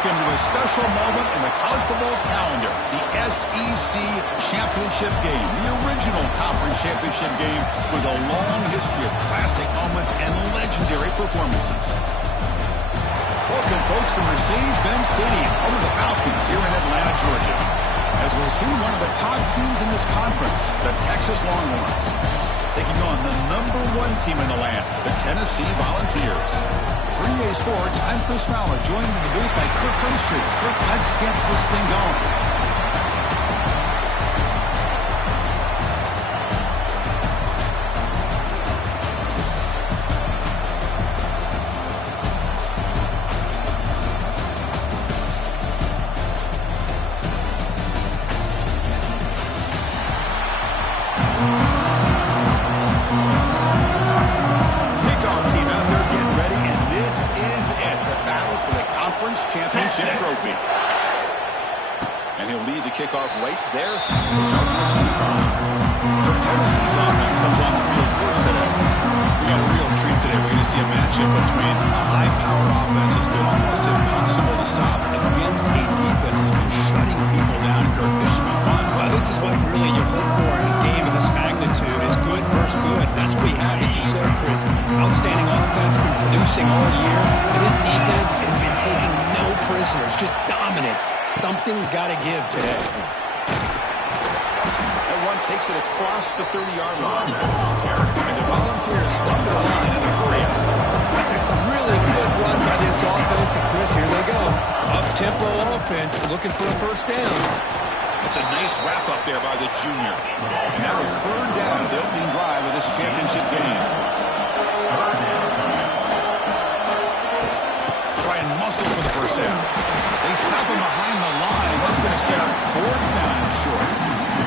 Welcome to a special moment in the college football calendar, the SEC Championship game, the original conference championship game with a long history of classic moments and legendary performances. Welcome, folks, to Mercedes-Benz Stadium, home of the Falcons here in Atlanta, Georgia, as we'll see one of the top teams in this conference, the Texas Longhorns, taking on the #1 team in the land, the Tennessee Volunteers. 3A Sports, I'm Chris Fowler, joined in the booth by Kirk Hermstreet. Kirk, let's get this thing going. Championship trophy. And he'll lead the kickoff right there. We'll start on the 25. So Tennessee's offense comes on the field first today. We got a real treat today. We're going to see a matchup between a high-powered offense that's been almost impossible to stop against a defense that's been shutting people down. Kirk, this should be fun. Well, this is what really you hope for in a game of this magnitude is good versus good. That's what we have, as you said, Chris. Outstanding offense, been producing all year. And this defense has been taking no prisoners, just dominant. Something's got to give today. That one takes it across the 30-yard line. And the Volunteers come to the line in the hurry up. That's a really good run by this offense. And Chris, here they go. Up-tempo offense looking for a first down. It's a nice wrap-up there by the junior. And now a third down at the opening drive of this championship game. Try and muscle for the first down. They stop him behind the line. That's going to set up fourth down and short.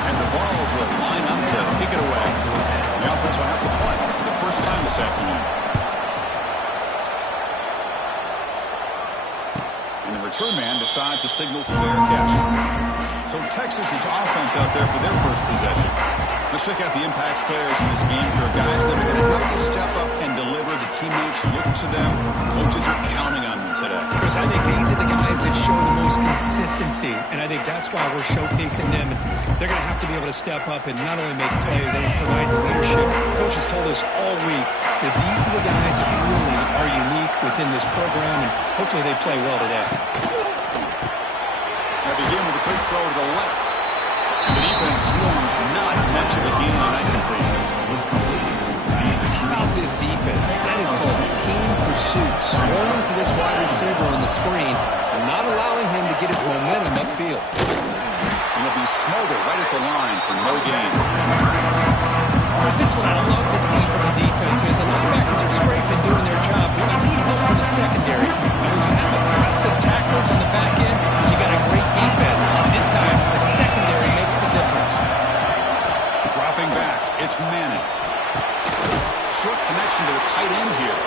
And the Vols will line up to kick it away. The offense will have to punt for the first time this afternoon. And the return man decides to signal fair catch. So Texas's offense out there for their first possession. Let's check out the impact players in this game for guys that are going to have to step up and deliver. The teammates look to them. Coaches are counting on them today. Chris, I think these are the guys that show the most consistency, and I think that's why we're showcasing them. And they're going to have to be able to step up and not only make plays, they provide the leadership. Coach has told us all week that these are the guys that really are unique within this program, and hopefully they play well today. Now begin with a quick throw to the left. And the defense swarms not much of a gain on that completion. How about this defense? That is called team pursuit. Swarming to this wide receiver on the screen and not allowing him to get his momentum upfield. And he'll be smothered right at the line for no gain. Chris, this one I love to see from the defense is the linebackers are scraping, doing their job, but you need help from the secondary. And when you have aggressive tacklers on the back end, you got a great defense. This time, the secondary makes the difference. Dropping back, it's Manning. Short connection to the tight end here.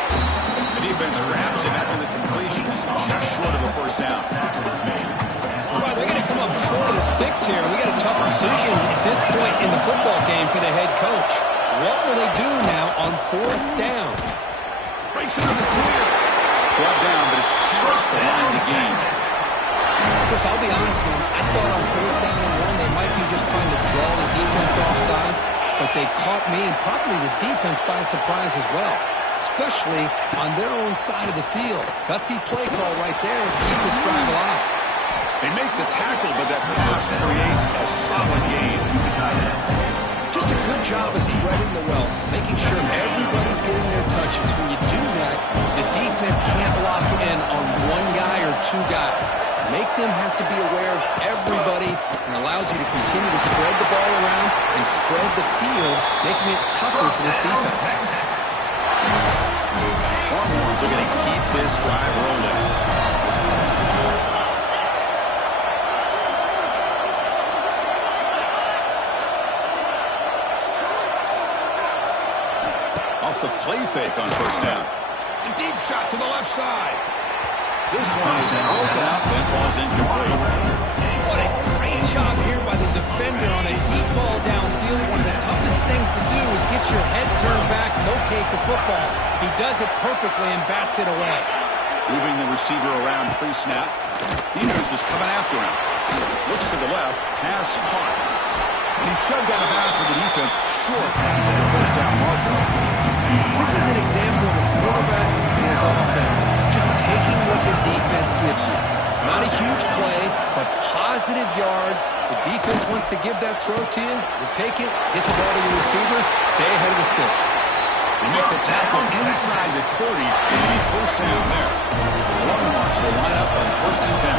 The defense grabs him after the completion. He's just short of a first down. Well, they're going to come up short of the sticks here. We got a tough decision at this point in the football game for the head coach. What will they do now on fourth down? Breaks into the clear. Brought down, but it's past the line of the game. Chris, I'll be honest, man. I thought on fourth down and one they might be just trying to draw the defense off sides, but they caught me and probably the defense by surprise as well, especially on their own side of the field. Gutsy play call right there to keep this drive alive. They make the tackle, but that pass creates a solid gain. Just a good job of spreading the wealth, making sure everybody's getting their touches. When you do that, the defense can't lock in on one guy or two guys. Make them have to be aware of everybody and allows you to continue to spread the ball around and spread the field, making it tougher for this defense. Longhorns are going to keep this drive rolling. Off the play fake on first down. A deep shot to the left side. This one is broken up and falls incomplete. What a great job here by the defender on a deep ball downfield. One of the toughest things to do is get your head turned back, locate the football. He does it perfectly and bats it away. Moving the receiver around pre-snap. Defense is coming after him. Looks to the left. Pass caught. And he's shoved out of bounds with the defense short of the first down marker. This is an example of a quarterback and his offense just taking what the defense gives you. Not a huge play, but positive yards. The defense wants to give that throw to you. You take it, get the ball to your receiver, stay ahead of the sticks. They make the tackle inside the 30, and a first down there. Longhorns will line up on 1st and 10.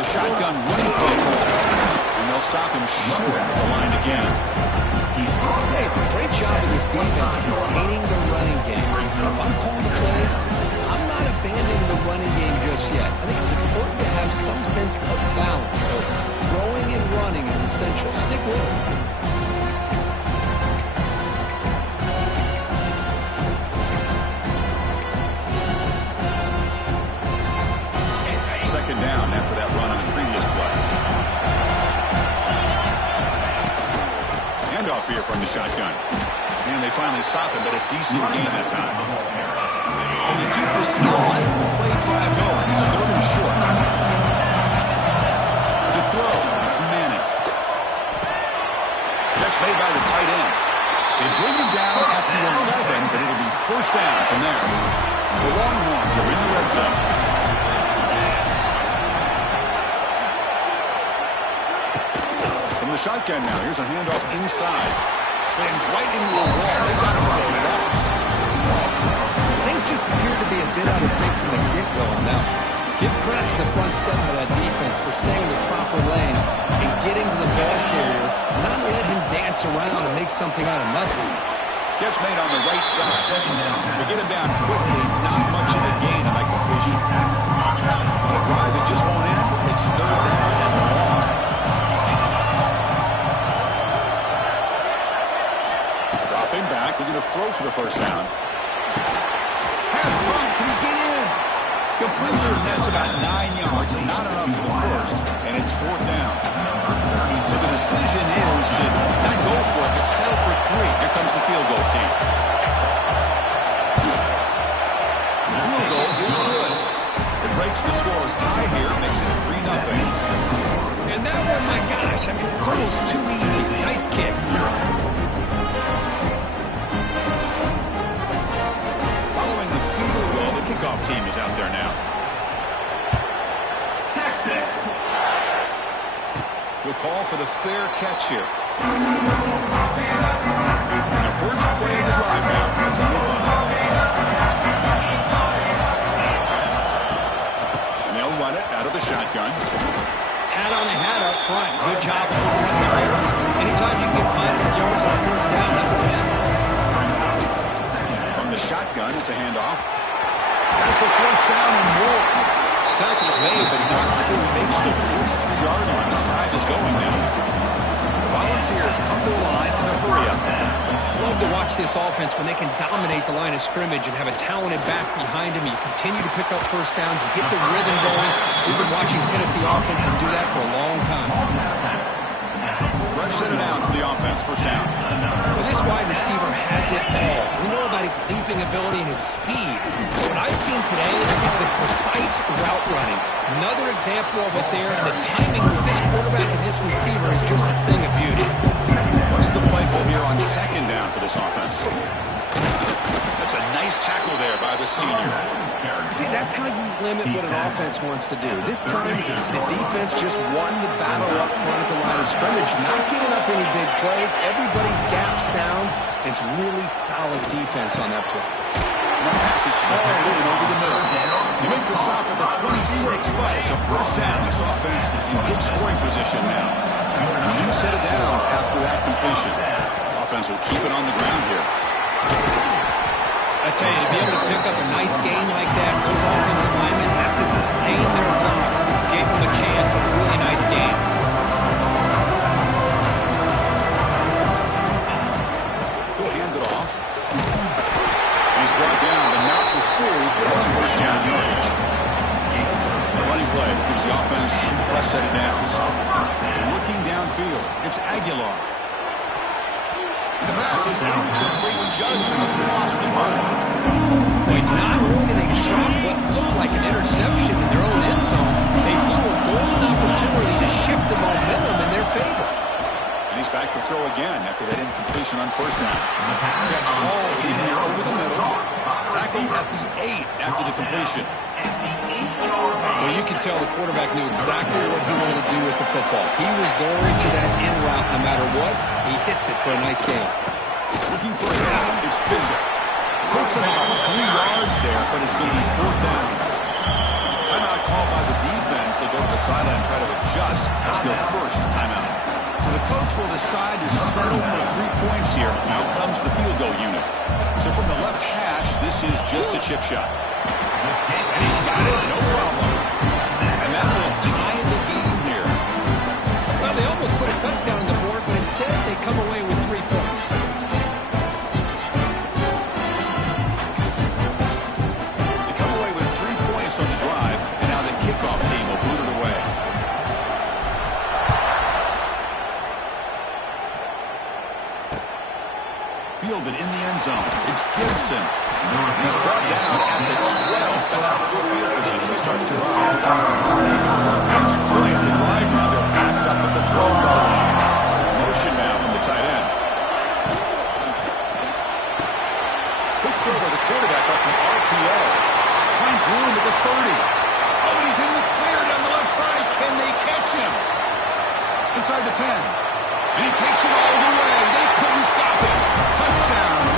The shotgun running play, and they'll stop him short of the line again. Hey, it's a great job of this defense containing the running game. If I'm calling the plays, I'm not abandoning the running game just yet. I think it's important to have some sense of balance. So throwing and running is essential. Stick with it. Second down after that run on the previous play. Handoff here from the shotgun. And they finally stop him, but a decent gain that time. And they keep this 11-play drive going. It's 3rd and short. To throw, it's Manning. Catch made by the tight end. They bring him down at the 11, but it'll be first down from there. The Longhorns are in the red zone. From the shotgun now, here's a handoff inside. Slams right into a wall. They've got him for a loss. Things just appear to be a bit out of sync from the get-go now. Give credit to the front seven of that defense for staying in the proper lanes and getting to the ball carrier, not let him dance around and make something out of nothing. Catch made on the right side. They get him down quickly, not much of a gain on that completion. A drive that just won't end. It's 3rd down and long. Dropping back, we're going to throw for the first down. Pass run, can he get in? Completion, that's about 9 yards, not enough for the first, and it's 4th down. So the decision is to not go for it, but settle for 3. Here comes the field goal team. The field goal is good. It breaks the scoreless tie here, makes it 3-0. And that one, my gosh, I mean, it's almost too easy. Nice kick. Kickoff team is out there now. Texas. We'll call for the fair catch here. The first play of the drive now from the 25. And they'll run it out of the shotgun. Hat on the hat up front. Good job opening the errors. Anytime you get positive yards on first down, that's a win. From the shotgun, it's a handoff. That's the first down and more. Tackle's made, but not before he makes the 43-yard line. This drive is going now. The Volunteers come to the line in a hurry up. I love to watch this offense when they can dominate the line of scrimmage and have a talented back behind him. You continue to pick up first downs. You get the rhythm going. We've been watching Tennessee offenses do that for a long time. Fresh set of downs for the offense. First down. Well, this wide receiver has it all. We know about his leaping ability and his speed. But what I've seen today is the precise route running. Another example of it there. And the timing with this quarterback and this receiver is just a thing of beauty. What's the play call here on second down for this offense? That's a nice tackle there by the senior. See, that's how you limit what an offense wants to do. This time, the defense just won the battle up front at the line of scrimmage, not giving up any big plays. Everybody's gap sound. It's really solid defense on that play. That pass is all in over the middle. You make the stop at the 26, but it's a first down. This offense in good scoring position now. A new set of downs after that completion. Offense will keep it on the ground here. I tell you, to be able to pick up a nice game like that, those offensive linemen have to sustain their blocks. Gave them a chance at a really nice game. He'll hand it off. He's brought down, but not before he gets first down yardage. The running play gives the offense a fresh set of downs. Looking downfield, it's Aguilar. The pass is incomplete just across the ball. Boy, not only looked like an interception in their own end zone. They blew a golden opportunity to shift the momentum in their favor. And he's back to throw again after that incompletion on first down. Catch all in here over the middle. Tackled at the 8 after the completion. Well, you can tell the quarterback knew exactly what he wanted to do with the football. He was going to that in route no matter what. He hits it for a nice gain. Looking for a hit. It's Bishop. Picks up about 3 yards there, but it's going to be 4th down. Timeout called by the defense. They go to the sideline and try to adjust. It's their first timeout. So the coach will decide to settle for 3 points here. Out comes the field goal unit. So from the left hash, this is just a chip shot. And he's got it, no problem. And that will tie the game here. Well, they almost put a touchdown on the board, but instead they come away with 3 points. They come away with 3 points on the drive, and now the kickoff team will boot it away. Fielded in the end zone. It's Gibson. He's brought down at the 12. That's poor field position to start the drive. First play of the drive now. They're backed up at the 12-yard line. Motion now from the tight end. Quick throw by the quarterback off the RPO. Finds room at the 30. Oh, he's in the clear down the left side. Can they catch him? Inside the 10. And he takes it all the way. They couldn't stop him. Touchdown.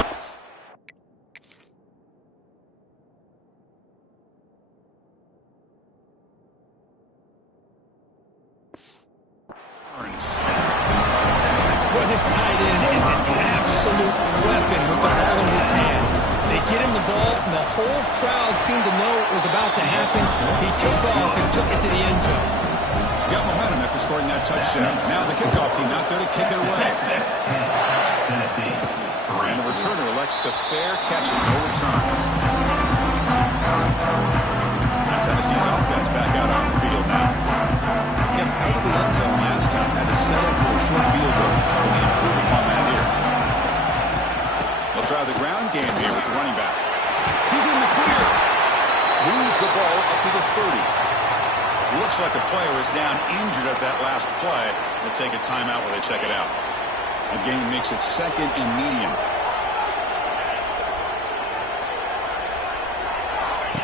Well, his tight end is an absolute weapon with the ball in his hands. They get him the ball, and the whole crowd seemed to know it was about to happen. He took off and took it to the end zone. Got momentum after scoring that touchdown. Now the kickoff team out there to kick it away. And the returner elects to fair catch it, no return. Tennessee's offense back out on the field now. Kept out of the end zone last time. Had to settle for a short field goal. Can they improve upon that here? They'll try the ground game here with the running back. He's in the clear. Moves the ball up to the 30. Looks like a player is down injured at that last play. They'll take a timeout where they check it out. The game makes it 2nd and medium.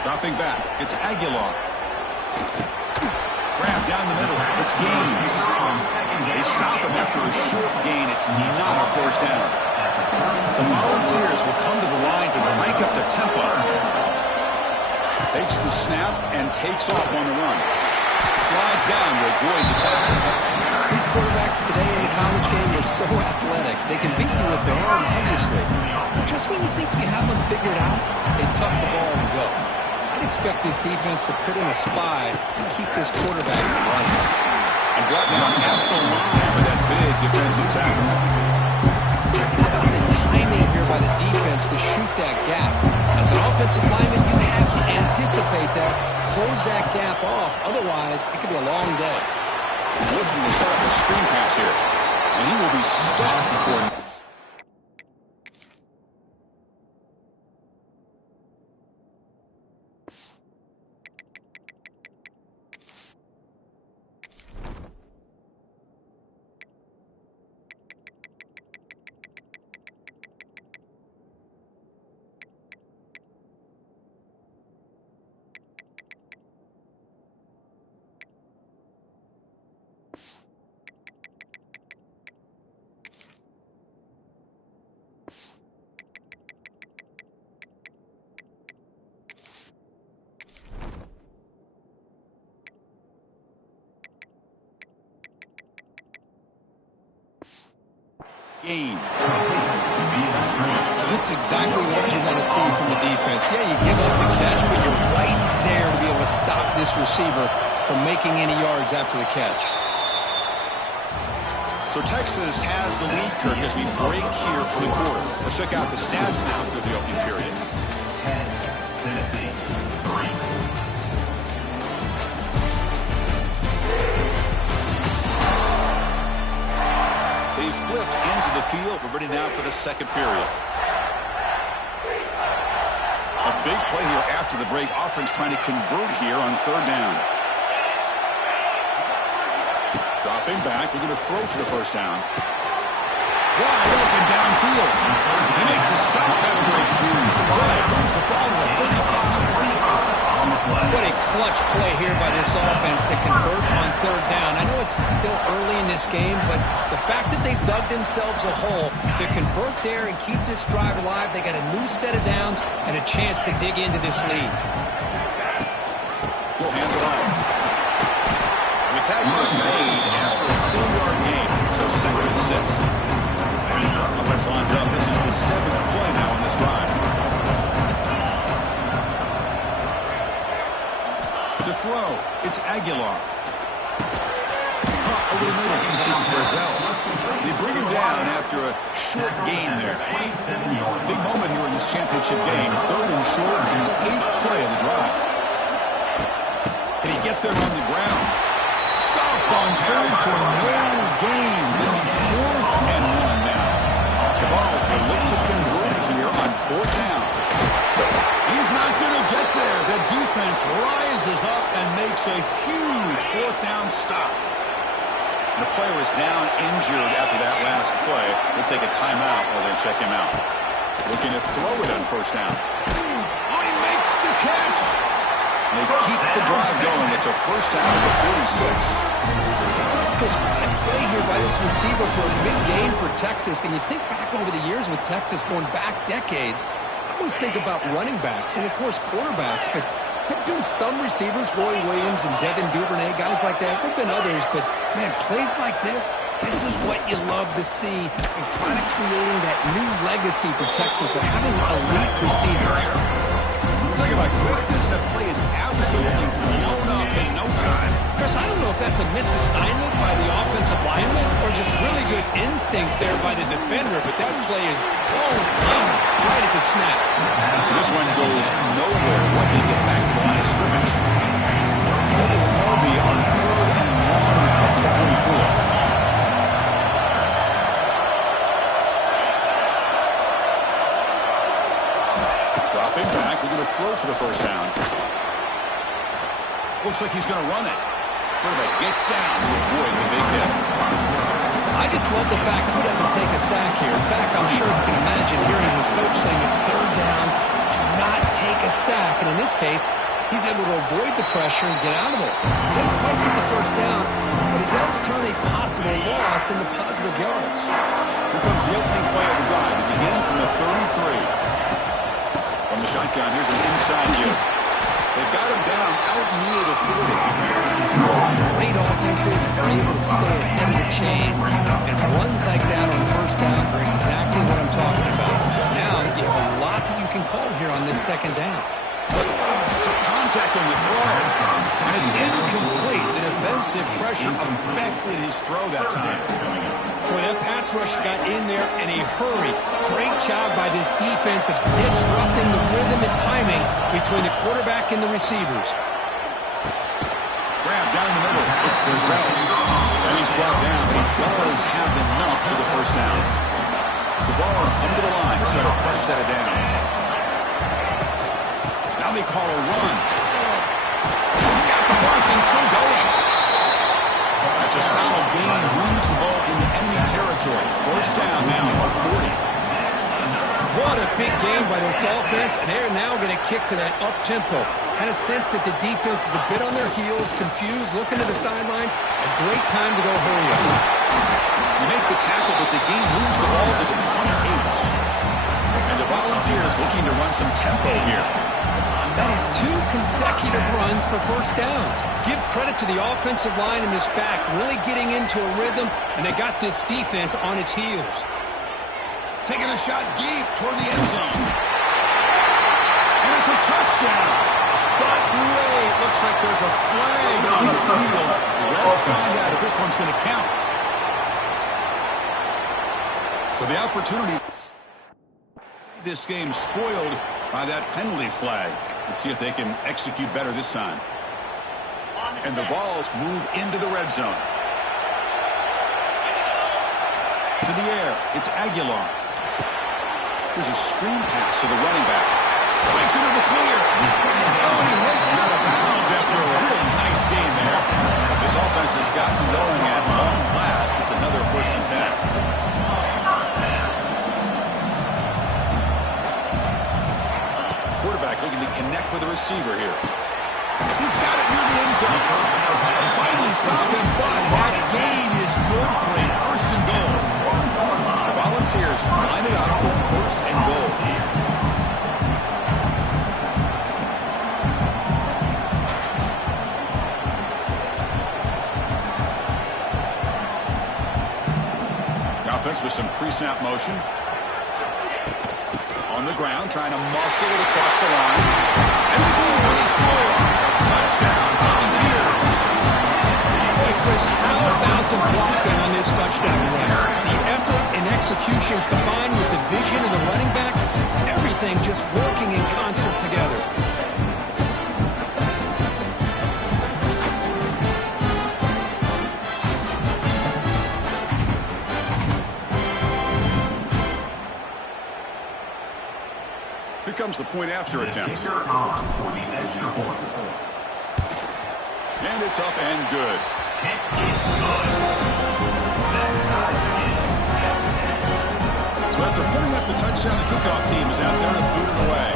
Dropping back. It's Aguilar. Grab down the middle. It's Gaines. They stop him after a short gain. It's not a first down. The Volunteers will come to the line to crank up the tempo. Takes the snap and takes off on the run. Slides down to avoid the tackle. These quarterbacks today in the college game are so athletic. They can beat you with their arm, obviously. Just when you think you have them figured out, they tuck the ball and go. I'd expect this defense to put in a spy and keep this quarterback from running. And brought down at the line with that big defensive tackle. How about the timing here by the defense to shoot that gap? As an offensive lineman, you have to anticipate that, close that gap off. Otherwise, it could be a long day. He's looking to set up a screen pass here. And he will be stuffed for... Game. This is exactly what you want to see from the defense. Yeah, you give up the catch, but you're right there to be able to stop this receiver from making any yards after the catch. So Texas has the lead, Kirk, as we break here for the quarter. Let's check out the stats now through the opening period. 10, Tennessee, 3. They flipped into the field. We're ready now for the second period. A Big play here after the break. Offense trying to convert here on third down. Dropping back, looking to throw for the first down. Wide open downfield. They make the stop after a huge play. Moves the ball to the 35. What a clutch play here by this offense to convert on third down. I know it's still early in this game, but the fact that they've dug themselves a hole to convert there and keep this drive alive, they got a new set of downs and a chance to dig into this lead. We'll hand it off. The tackle was made after a 4-yard gain, so 2nd and 6. Offense lines up. This is the 7th play now on this drive. To throw, it's Aguilar. Over the middle, it's Brazil. They bring him down after a short gain there. Big moment here in this championship game. 3rd and short in the 8th play of the drive. Can he get there on the ground? Stopped on 3rd for no gain. Going to be 4th and 1 now. The Vols will look to convert here on 4th down. He's not going to get there. The defense rises up and makes a huge 4th down stop. The player is down injured after that last play. They'll take a timeout while they check him out. Looking to throw it on 1st down. Oh, he makes the catch. They keep the drive going. It's a 1st down to the 46. Because what a play here by this receiver for a big gain for Texas. And you think back over the years with Texas going back decades, I always think about running backs and, of course, quarterbacks. But there have been some receivers, Roy Williams and Devin Duvernay, guys like that. There have been others, but, man, plays like this is what you love to see and kind of creating that new legacy for Texas of having elite receivers. Talking about quickness, that play is absolutely blown up in no time. Chris, I don't know if that's a misassignment by the offensive lineman or just really good instincts there by the defender, but that play is blown up right at the snap. This one goes nowhere. What can get back to the line of scrimmage? What will the call be on 3rd and long now from the 44? Dropping back, we're going to throw for the 1st down. Looks like he's going to run it. Quarterback gets down to avoid the big hit. I just love the fact he doesn't take a sack here. In fact, I'm sure you can imagine hearing his coach saying it's 3rd down, do not take a sack. And in this case, he's able to avoid the pressure and get out of it. He didn't quite get the 1st down, but he does turn a possible loss into positive yards. Here comes the opening play of the drive. It begins from the 33. From the shotgun, here's an inside view. They've got him down out near the 40. Great offenses are able to stay ahead of the chains, and runs like that on 1st down are exactly what I'm talking about. Now, you have a lot that you can call here on this 2nd down. Took contact on the throw, and it's incomplete. The defensive pressure affected his throw that time. Boy, that pass rush got in there in a hurry. Great job by this defense of disrupting the rhythm and timing between the quarterback and the receivers. Grab down the middle. It's Brazil. And he's brought down. He does have enough for the 1st down. The Vols come to the line to set a fresh set of downs. Now they call a run. He's got the crossing still going. That's a solid gain. Moves the ball into enemy territory. 1st down now at 40. What a big game by this offense, and they're now going to kick to that up-tempo. Kind of sense that the defense is a bit on their heels, confused, looking to the sidelines. A great time to go hurry up. You make the tackle, but the game moves the ball to the 28. And the Volunteers looking to run some tempo here. That is 2 consecutive runs for 1st downs. Give credit to the offensive line in this back, really getting into a rhythm, and they got this defense on its heels. Taking a shot deep toward the end zone. And it's a touchdown. But wait, looks like there's a flag on the field. Let's find out if this one's going to count. So the opportunity, this game spoiled by that penalty flag. Let's see if they can execute better this time. And the Vols move into the red zone. To the air, it's Aguilar. There's a screen pass to the running back. Breaks into the clear. Oh, he hits out of bounds after a really nice game there. This offense has gotten going at long last. It's another 1st and 10. Quarterback looking to connect with the receiver here. He's got it near the end zone. And finally stop him, but that gain is good for a 1st and goal. The Volunteers line it up with 1st and goal. Offense with some pre-snap motion. On the ground, trying to muscle it across the line. And he's in for the score. Touchdown, Volunteers. Hey, Chris, how about the blocking on this touchdown run? The effort and execution combined with the vision of the running back, everything just working in concert together. Here comes the point after attempt. And it's up and good. So after putting up the touchdown, the kickoff team is out there to boot it away.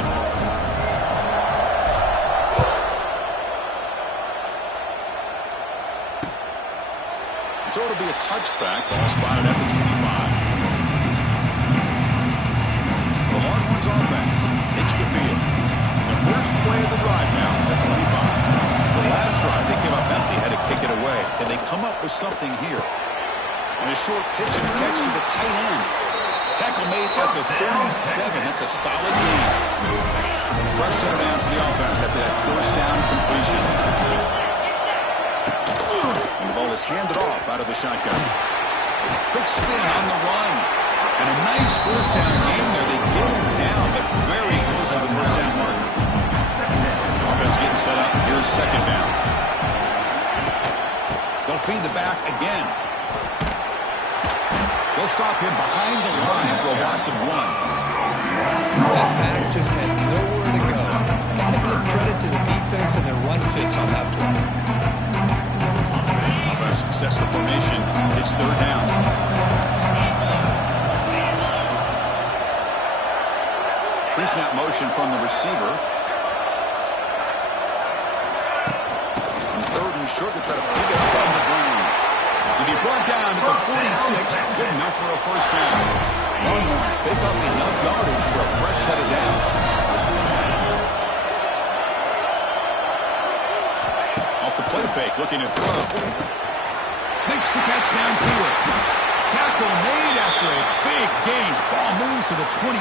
So it'll be a touchback, ball spotted at the 25. The Longhorns offense takes the field. The first play of the drive now at 25. The last drive, they came up empty, had to kick it away. Can they come up with something here? And a short pitch and catch to the tight end. Tackle made at the 37. That's a solid gain. Fresh set of downs for the offense after that 1st down completion. And the ball is handed off out of the shotgun. Quick spin on the run. And a nice 1st down gain there. They get him down, but very close to the 1st down marker. Offense getting set up. Here's 2nd down. They'll feed the back again. They'll stop him behind the line for a loss of 1. That back just had nowhere to go. Got to give credit to the defense and their run fits on that play. Offense sets the formation. It's 3rd down. Pre-snap motion from the receiver. And 3rd and short to try to pick it up on the ground. To be brought down at the 46, good enough for a 1st down. Longhorns pick up enough yardage for a fresh set of downs. Off the play fake, looking to throw. Makes the catch downfield. Tackle made after a big gain. Ball moves to the 21.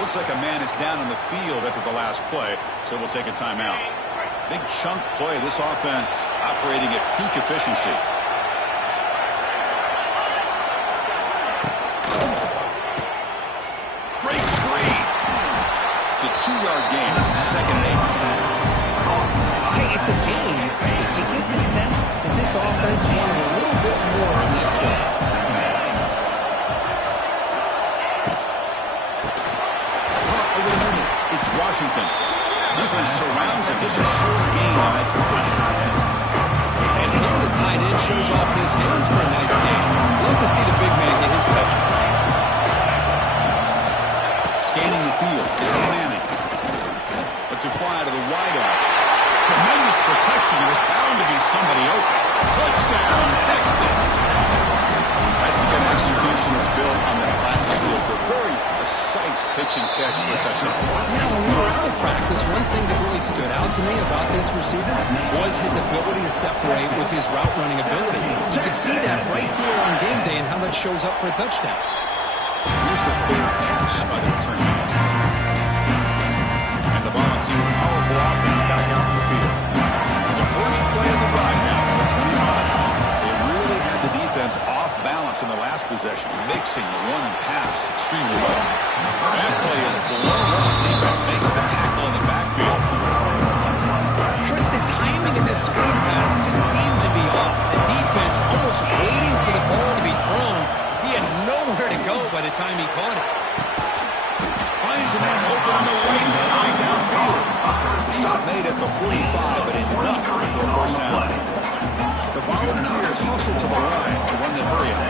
Looks like a man is down on the field after the last play, so we'll take a timeout. Big chunk play. This offense operating at peak efficiency. Breaks free. It's a 2-yard gain. 2nd and 8. Hey, it's a game. You get the sense that this offense wanted a little bit more from that play. Over the middle. It's Washington. Defense surrounds him. Just a short gain on that completion. And here the tight end shows off his hands for a nice game. Love to see the big man get his touches. Scanning the field. It's Manning. Lets it fly to the wideout. Tremendous protection. There's bound to be somebody open. Touchdown, Texas. That's the good execution that's built on the practice field for very precise pitch and catch for a touchdown. Now, when we were out of practice, one thing that really stood out to me about this receiver was his ability to separate with his route running ability. You could see that right there on game day and how that shows up for a touchdown. Here's the 3rd catch by the return man. And the Volunteers' powerful offense back out in the field. The first play of the drive now, 25. They really had the defense off balance in the last possession, mixing the run and pass extremely well. That play is blown up. Defense makes the tackle in the backfield. Chris, the timing of this screen pass just seemed to be off. The defense almost waiting for the ball to be thrown. He had nowhere to go by the time he caught it. Finds finds a man open on the right side downfield. The stop made at the 45, but enough for a first down. The Volunteers hustle to the line to run the hurry up.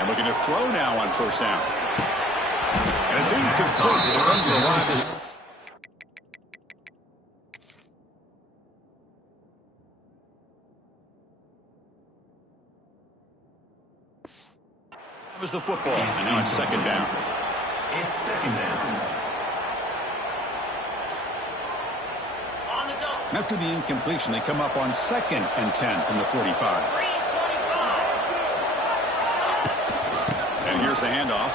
And looking to throw now on first down. And it's incomplete. The defender arrived as... That was the football, and now it's second down. It's second down. After the incompletion, they come up on 2nd and 10 from the 45. And here's the handoff.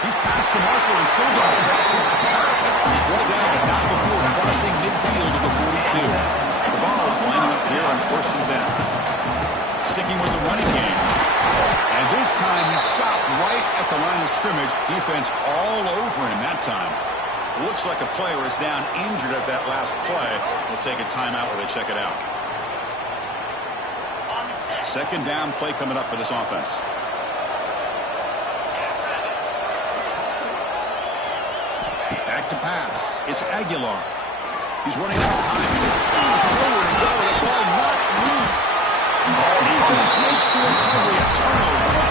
He's past the marker and still going. He's brought down, but not before crossing midfield to the 42. The Vols lining up here on 1st and 10. Sticking with the running game. And this time he stopped right at the line of scrimmage. Defense all over him that time. Looks like a player is down injured at that last play. We'll take a timeout where they check it out. Second down play coming up for this offense. Back to pass. It's Aguilar. He's running out of time. Forward and go. The ball not loose. Defense makes the recovery. A turnover.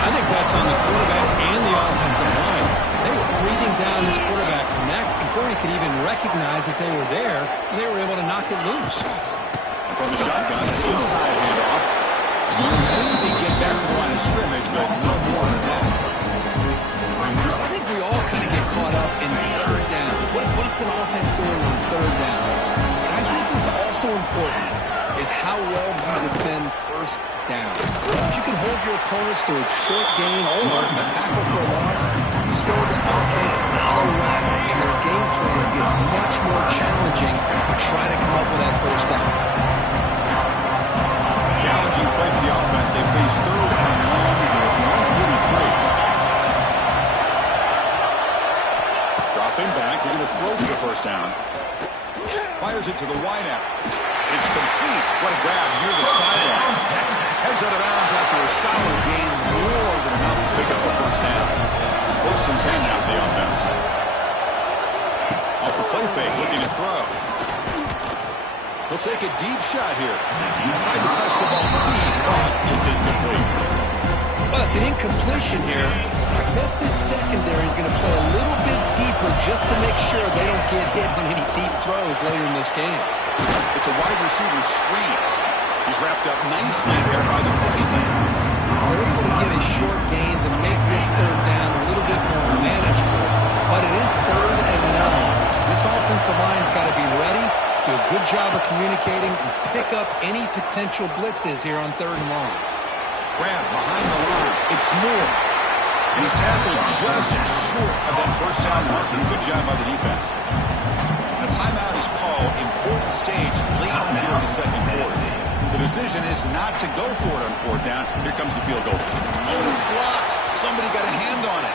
I think that's on the quarterback and the offensive line. They were breathing down his quarterback's neck before he could even recognize that they were there, and they were able to knock it loose. And from the shotgun, an inside handoff. They get back to the line of scrimmage, but no more than that. I think we all kind of get caught up in third down. What's an offense doing on third down? But I think what's also important is how well do you defend first down. If you can hold your opponents to a short gain or a tackle for a loss, just throw the offense out of whack, and their game plan gets much more challenging to try to come up with that first down. Challenging play for the offense. They face 3rd and long with 143. Dropping back, they're going to throw for the first down. Fires it to the wideout. It's complete. What a grab near the sideline. Heads out of bounds after a solid gain, more than enough to pick up the first down. 1st and 10 now for the offense. Off the play fake, looking to throw. He'll take a deep shot here. Tried to press the ball deep, but it's incomplete. Well, it's an incompletion here. I bet this secondary is going to play a little bit deeper just to make sure they don't get hit on any deep throws later in this game. It's a wide receiver screen. He's wrapped up nicely there by the freshman. They're able to get a short gain to make this third down a little bit more manageable. But it is 3rd and long. So this offensive line's got to be ready, do a good job of communicating, and pick up any potential blitzes here on 3rd and long. Grab behind the line. It's Moore. And he's tackled just short of that first down marker. Good job by the defense. A timeout is called. Important stage late here in the second quarter. The decision is not to go for it on 4th down. Here comes the field goal. Oh, it's blocked. Somebody got a hand on it.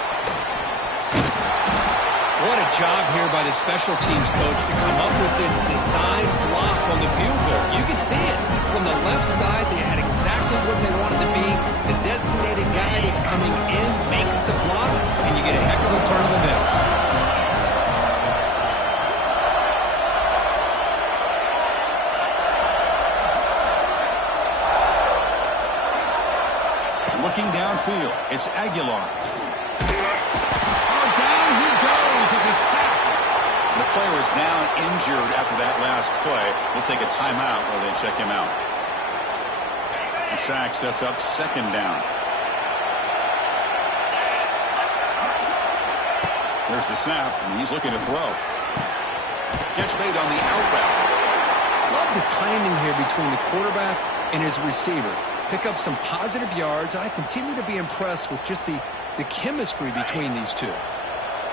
What a job here by the special teams coach to come up with this design block on the field goal. You can see it. From the left side, they had exactly what they wanted to be. The designated guy that's coming in makes the block, and you get a heck of a turn of events. Looking downfield, it's Aguilar. Oh, down he goes. It's a sack. The player is down injured after that last play. We'll take a timeout while they check him out. And sack sets up 2nd down. There's the snap, and he's looking to throw. Catch made on the out route. Love the timing here between the quarterback and his receiver. Pick up some positive yards. I continue to be impressed with just the chemistry between these two.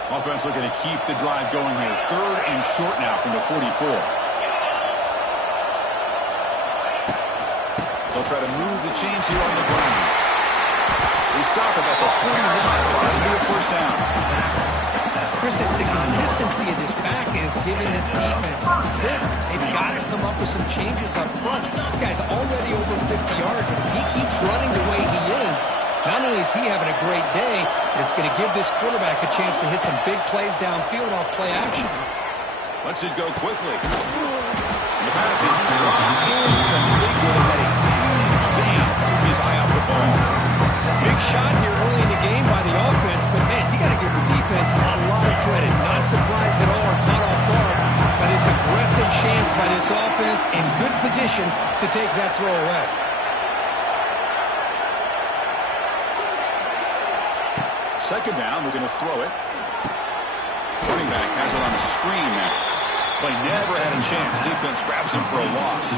Offense looking to keep the drive going here. 3rd and short now from the 44. They'll try to move the chains here on the ground. They stop him at the 49. That'll be a first down. Chris, it's the consistency of this back is giving this defense fits. They've got to come up with some changes up front. This guy's already over 50 yards, and if he keeps running the way he is, not only is he having a great day, but it's going to give this quarterback a chance to hit some big plays downfield off play action. Lets it go quickly. And the pass is dropped incomplete with a huge gain. Took his eye off the ball. Big shot here early in the game by the offense, but man, you got to give the defense a lot of credit. Not surprised at all or caught off guard by this aggressive chance by this offense in good position to take that throw away. Second down, we're going to throw it. Running back has it on a screen now. Play never had a chance. Defense grabs him for a loss.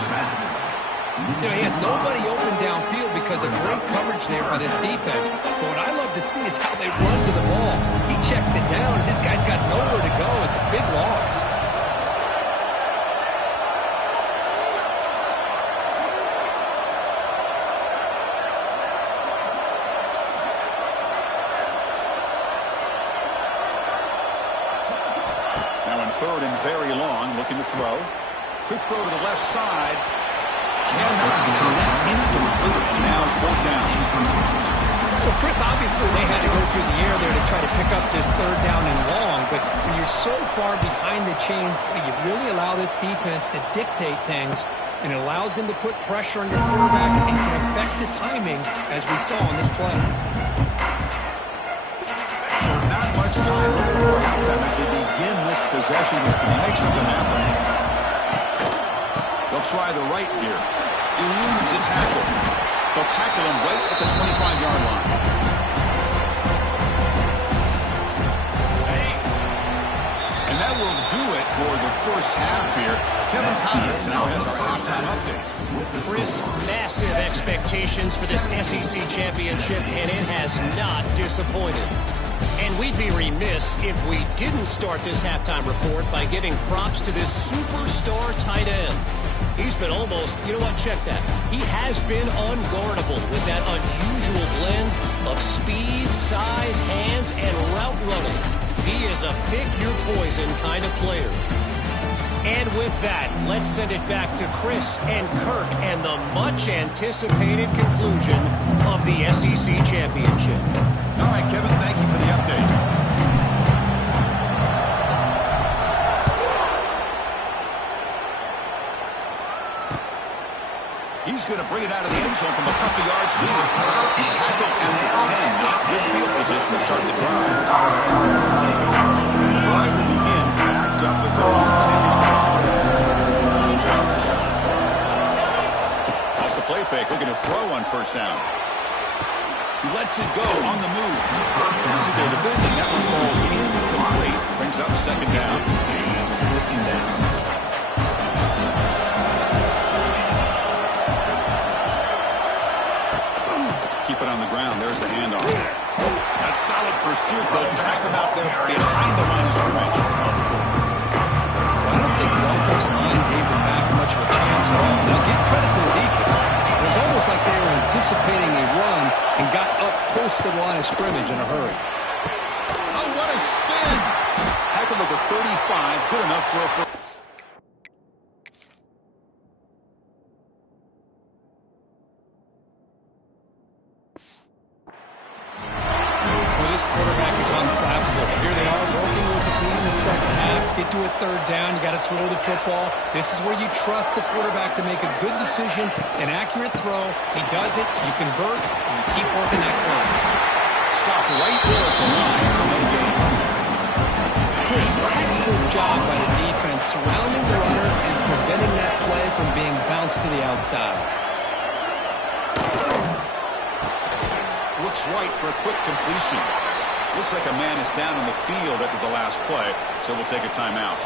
You know, he had nobody open downfield because of great coverage there by this defense. But what I love to see is how they run to the ball. He checks it down, and this guy's got nowhere to go. It's a big loss. Now in third and very long, looking to throw. Quick throw to the left side. Cannot connect incompletely. Now fourth down. Well, Chris, obviously they had to go through the air there to try to pick up this third down and long, but when you're so far behind the chains, you really allow this defense to dictate things, and it allows them to put pressure on your quarterback and can affect the timing, as we saw on this play. So not much time before halftime as they begin this possession here. Can they make something happen? They'll try the right here. Eludes a tackle. They'll tackle him right at the 25-yard line. And that will do it for the first half here. Kevin Connors now has our halftime update. Chris, massive expectations for this SEC championship, and it has not disappointed. And we'd be remiss if we didn't start this halftime report by giving props to this superstar tight end. He's been almost, you know what, check that. He has been unguardable with that unusual blend of speed, size, hands, and route running. He is a pick-your-poison kind of player. And with that, let's send it back to Chris and Kirk and the much-anticipated conclusion of the SEC championship. All right, Kevin, thank you for the update. He's going to bring it out of the end zone from a couple yards deep. He's tackled at the 10. Not good field position to start the drive. The drive will begin backed up with their own 10-yard. Off the play fake, looking to throw on first down. He lets it go on the move. Physical defending. That one falls incomplete. Brings up second down. Keep it on the ground. There's the handoff. That's solid pursuit. They'll track him out there behind the line of scrimmage. I don't think the offensive line gave them back much of a chance at all. Now, give credit to the defense. It was almost like they were anticipating a run and got up close to the line of scrimmage in a hurry. Oh, what a spin! Tackled at the 35. Good enough for a first. This quarterback is unflappable. Here they are working with the lead in the second half. Get to a third down. You got to throw the football. This is where you trust the quarterback to make a good decision, an accurate throw. He does it. You convert, and you keep working that clock. Stop right there at the line. No gain. Chris, textbook job by the defense surrounding the runner and preventing that play from being bounced to the outside. Looks right for a quick completion. Looks like a man is down on the field after the last play, so we'll take a timeout.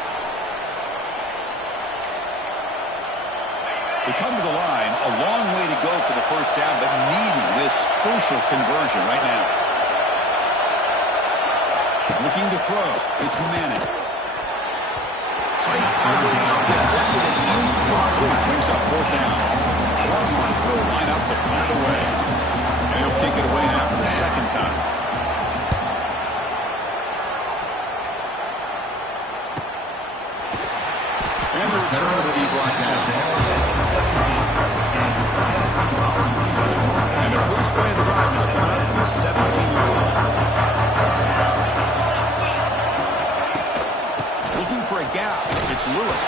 We come to the line, a long way to go for the first down, but needing this crucial conversion right now. Looking to throw. It's Manning. Tight coverage, deflected and incomplete. Brings up fourth down. Longhorns will line up to punt it away. And he'll kick it away now for the second time. return will be brought down. And the first play of the drive now coming up from the 17-yard line. Looking for a gap. It's Lewis.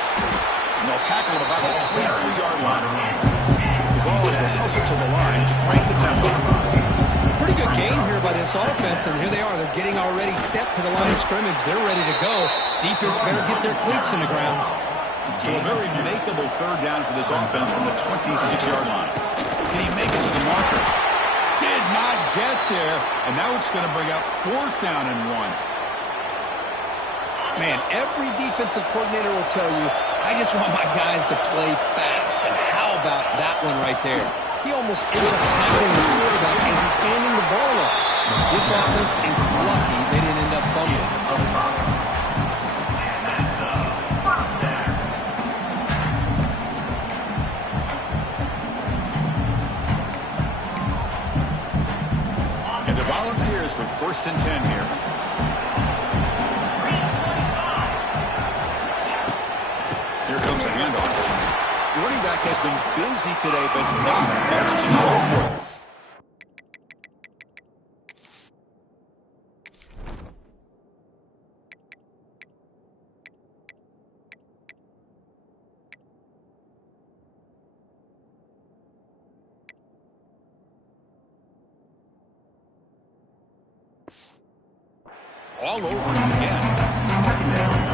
And they'll tackle at about the 23-yard line. The Vols will hustle to the line to crank the tempo. Pretty good game here by this offense, and here they are. They're getting already set to the line of scrimmage. They're ready to go. Defense better get their cleats in the ground. So a very makeable third down for this offense from the 26-yard line. Can he make it to the marker? Did not get there, and now it's going to bring up 4th down and 1. Man, every defensive coordinator will tell you, I just want my guys to play fast. And how about that one right there? He almost ends up tackling the quarterback as he's handing the ball off. This offense is lucky they didn't end up fumbling. And the Volunteers with 1st and 10 here. Here comes a handoff. The running back has been busy today, but not much to show for it. All over him again.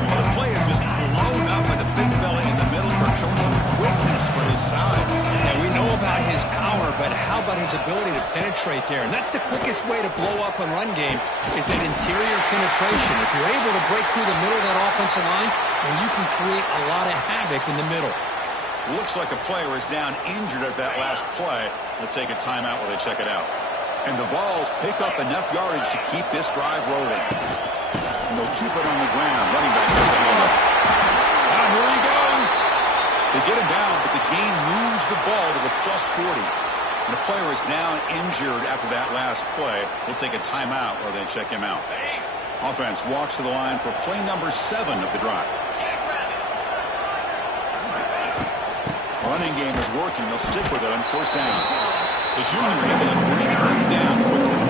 Well, the play is just blown up by the big fella in the middle, showing some quickness for his size. Yeah, we know about his power, but how about his ability to penetrate there? And that's the quickest way to blow up a run game is that interior penetration. If you're able to break through the middle of that offensive line, then you can create a lot of havoc in the middle. Looks like a player is down injured at that last play. We'll take a timeout while they check it out. And the Vols pick up enough yardage to keep this drive rolling. And they'll keep it on the ground. Running back does the handoff. Now here he goes. They get him down, but the gain moves the ball to the +40. And the player is down injured after that last play. We'll take a timeout while they check him out. Offense walks to the line for play number 7 of the drive. Running game is working. They'll stick with it on 1st down. The junior able to bring him down quickly.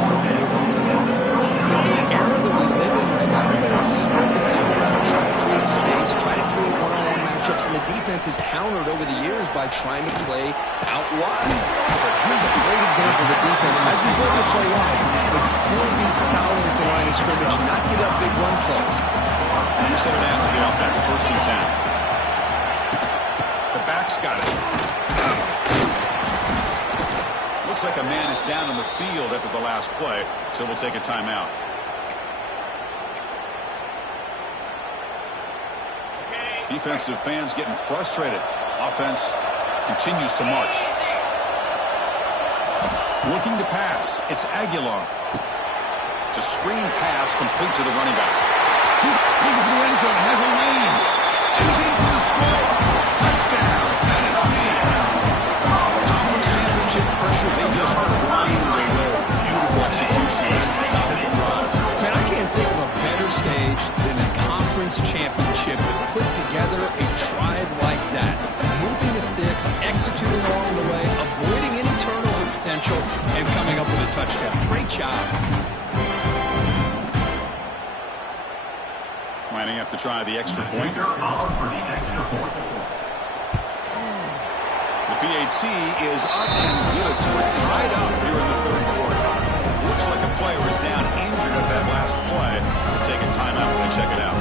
In the era that we live in right now, everybody wants to spread the field around, try to create space, try to create one-on-one matchups, and the defense has countered over the years by trying to play out wide. But here's a great example. The defense has the ability to play wide, but still be solid at the line of scrimmage and not get up big run plays. You set it down to the offense, 1st and 10. The back's got it. Looks like a man is down on the field after the last play, so we'll take a timeout. Defensive fans getting frustrated. Offense continues to march. Looking to pass. It's Aguilar. It's a screen pass complete to the running back. He's looking for the end zone. Has a lane. And he's in for the score. Touchdown, Tennessee. Conference championship pressure. They just grind away. Beautiful execution. Man, I can't think of a better stage than a conference championship to put together a drive like that. Moving the sticks, executing along the way, avoiding any turnover potential, and coming up with a touchdown. Great job. Lining up to try the extra point. The PAT is up and good, so we're tied up here in the 3rd quarter. Looks like a player is down injured at that last play. We'll take a timeout when they check it out.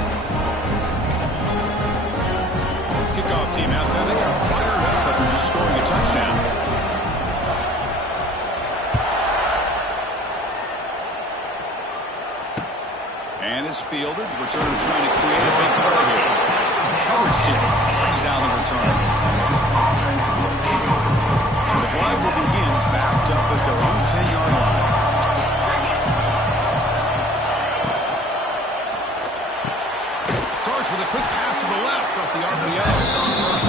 Kickoff team out there. They are fired up after just scoring a touchdown. And it's fielded. Returner trying to create a big play here. Coverage team brings down the return. The drive will begin backed up at their own 10-yard line. Starts with a quick pass to the left off the RPO.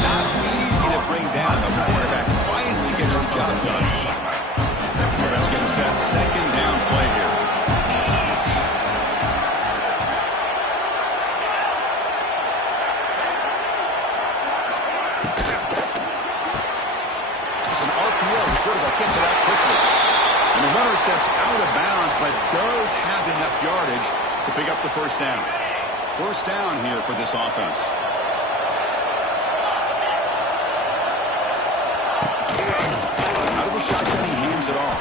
Not easy to bring down. The quarterback finally gets the job done. Defense getting set. 2nd down play here. enough yardage to pick up the first down. First down here for this offense. Out of the shotgun, he hands it off.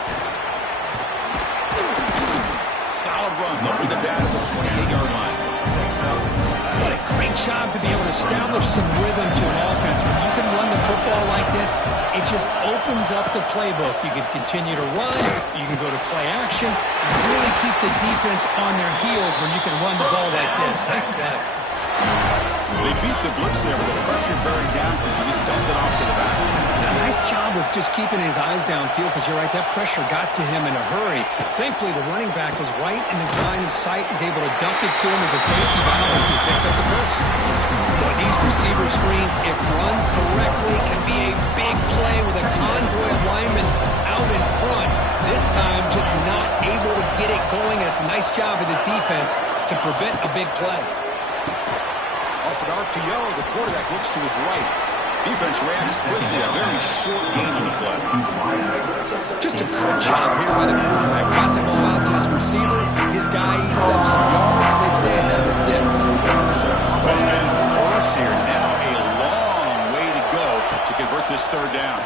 Solid run. They'll bring it down to the 28-yard line. What a great job to be able to establish some rhythm to an offense. When you can run the football like this, it just opens up the playbook. You can continue to run. You can go to play action. You really keep the defense on their heels when you can run the ball like this. Nice play. They beat the blitz there with the pressure bearing down. He just dumped it off to the back. Now, nice job of just keeping his eyes downfield because you're right, that pressure got to him in a hurry. Thankfully, the running back was right in his line of sight. He's able to dump it to him as a safety valve, and he picked up the first. Boy, these receiver screens, if run correctly, can be a big play with a convoy of linemen out in front. This time, just not able to get it going. It's a nice job of the defense to prevent a big play. Off an RPO, the quarterback looks to his right. Defense reacts quickly. A very short gain on the play. Just a good job here by the quarterback. Got the ball out to his receiver. His guy eats up some yards. They stay ahead of the sticks. Offense been worse here. Now a long way to go to convert this third down.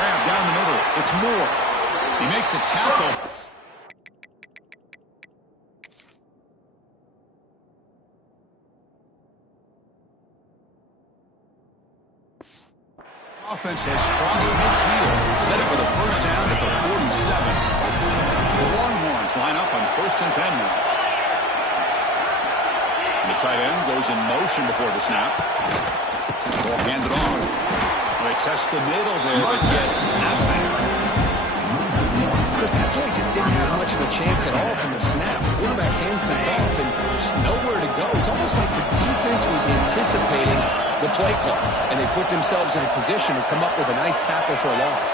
Grab down the middle. It's Moore. He make the tackle. Offense has crossed midfield, set it for the first down at the 47. The Longhorns line up on 1st and 10 now. And the tight end goes in motion before the snap. Ball handed off. They test the middle there, but yet nothing. Chris, that play just didn't have much of a chance at all from the snap. The quarterback hands this off, and there's nowhere to go. It's almost like the defense was anticipating the play call, and they put themselves in a position to come up with a nice tackle for a loss.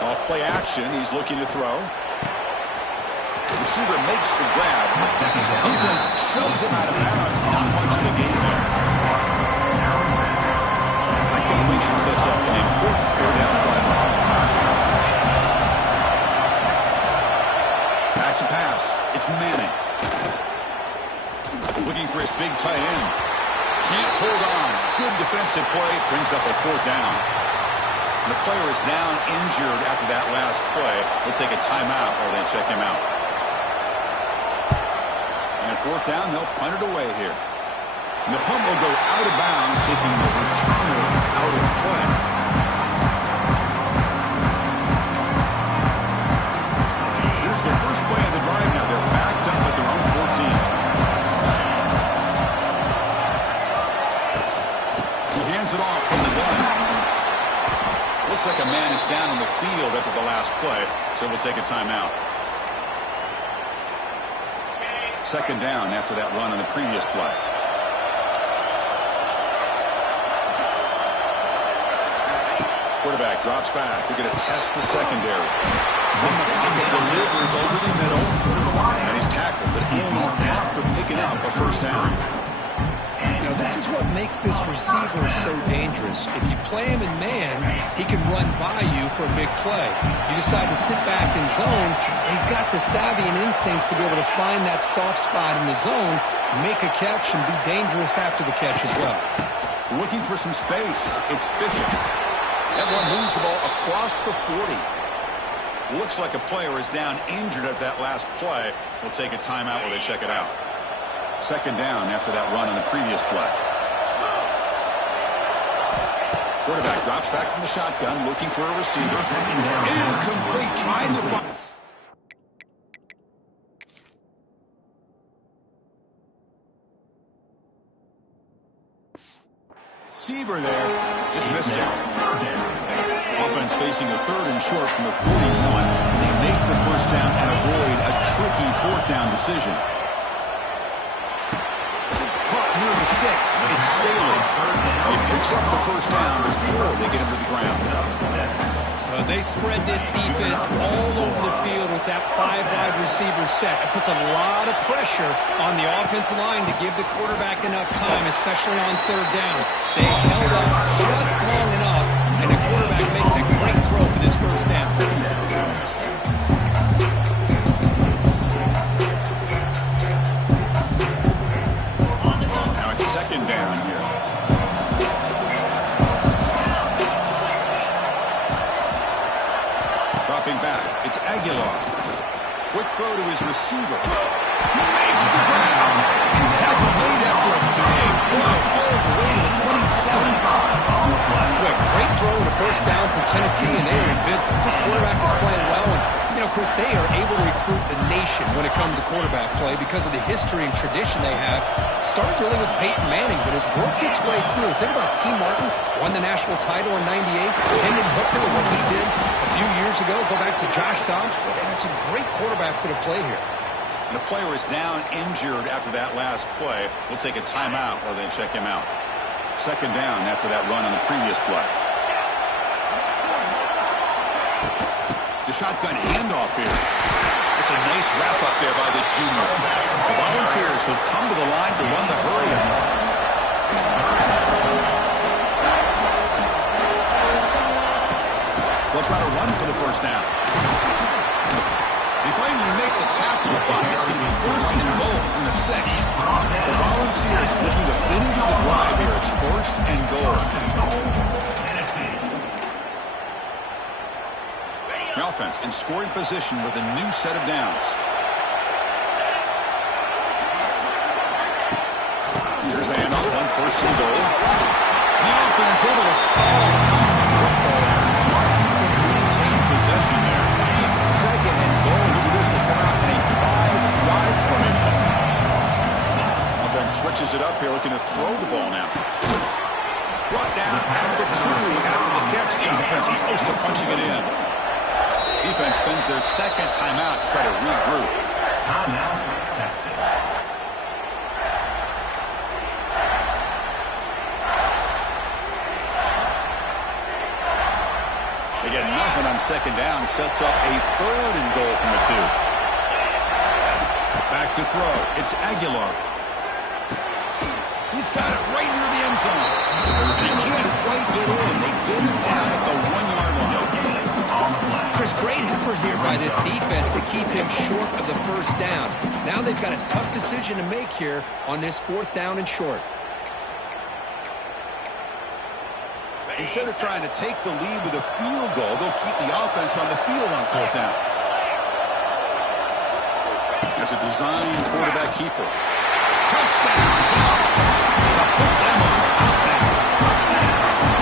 Off play action, he's looking to throw. Receiver makes the grab. Defense shoves him out of bounds. Not much of a gain there. That completion sets up an important third down play. Back to pass. It's Manning. Looking for his big tight end. Can't hold on. Good defensive play. Brings up a fourth down. And the player is down injured after that last play. We'll take a timeout or then check him out. And fourth down, they'll punt it away here. And the punt will go out of bounds, taking the returner out of play. Here's the first play of the drive now. They're backed up at their own 14. It off from the gun. Looks like a man is down on the field after the last play, so we'll take a timeout. Second down after that run on the previous play. Quarterback drops back. We're going to test the secondary. When the pocket delivers over the middle, and he's tackled, but only after picking up a first down. You know, this is what makes this receiver so dangerous. If you play him in man, he can run by you for a big play. You decide to sit back in zone, and he's got the savvy and instincts to be able to find that soft spot in the zone, make a catch, and be dangerous after the catch as well. Looking for some space. It's Bishop. That one moves the ball across the 40. Looks like a player is down injured at that last play. We'll take a timeout while they check it out. Second down after that run on the previous play. Quarterback drops back from the shotgun, looking for a receiver. Incomplete, trying to find. Receiver there, just missed it. Offense facing a third and short from the 41. And they make the first down and avoid a tricky fourth down decision. Near the sticks, it's Staley. He picks up the first down before they get him to the ground. They spread this defense all over the field with that 5-wide receiver set. It puts a lot of pressure on the offensive line to give the quarterback enough time, especially on third down. They held up just long enough, and the quarterback makes a great throw for this first down. Quick throw to his receiver. He makes the ground. Tackle made after a big play all the way to the 27. Boy, great throw to first down for Tennessee, and they are in business. This quarterback is playing well, and, you know, Chris, they are able to recruit the nation when it comes to quarterback play because of the history and tradition they have. Started really with Peyton Manning, but has worked its way through. Think about T. Martin, won the national title in '98. Hendon Hooker, what he did a few years ago. Go back to Josh Dobbs. Boy, they had some great quarterbacks that have played here. The player is down injured after that last play. We'll take a timeout or then check him out. Second down after that run on the previous play. The shotgun handoff here. It's a nice wrap-up there by the junior. The Volunteers will come to the line to run the hurry-up. They'll try to run for the first down. They finally make the tackle, but it's going to be first and goal from the 6. The Volunteers looking to finish the drive here. It's first and goal. The offense in scoring position with a new set of downs. Here's the handoff on first and goal. The offense able to follow on the football, lucky to maintain possession there. Second and goal. Look at this. They come out in a 5-wide formation. Offense switches it up here, looking to throw the ball now. Brought down at the 2 after the catch. The offense close to punching it in. Defense spends their second timeout to try to regroup. Timeout, Texas. They get nothing on second down. Sets up a third and goal from the 2. Back to throw. It's Aguilar. He's got it right near the end zone. And he can't quite get in. They get him down at the 1-yard line. Chris, great effort here by this defense to keep him short of the first down. Now they've got a tough decision to make here on this 4th down and short. Instead of trying to take the lead with a field goal, they'll keep the offense on the field on 4th down. As a design quarterback keeper. Touchdown, Vols, to put them on top now.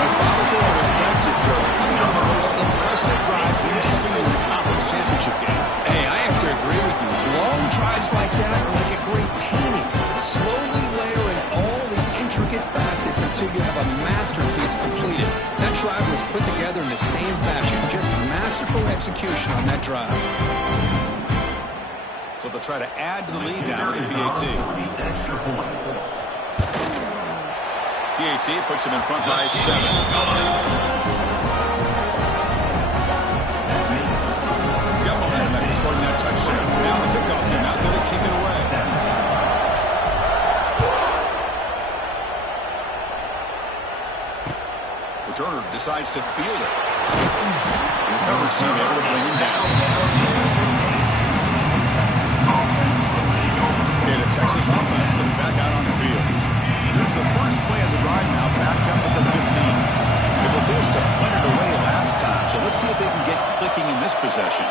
Methodical and effective, one of the most impressive drives we've seen in the conference championship game. Hey, I have to agree with you. Long drives like that are like a great painting. Slowly layering all the intricate facets until you have a masterpiece completed. That drive was put together in the same fashion. Just masterful execution on that drive. So they'll try to add to the lead now with the PAT. PAT puts him in front by 7. Got momentum after scoring that touchdown. Now the kickoff team out there to kick it away. Returner decides to field it. And the coverage team able to bring him down. Texas offense comes back out on the field. Here's the first play of the drive now, backed up at the 15. They were forced to punt it away last time, so let's see if they can get clicking in this possession.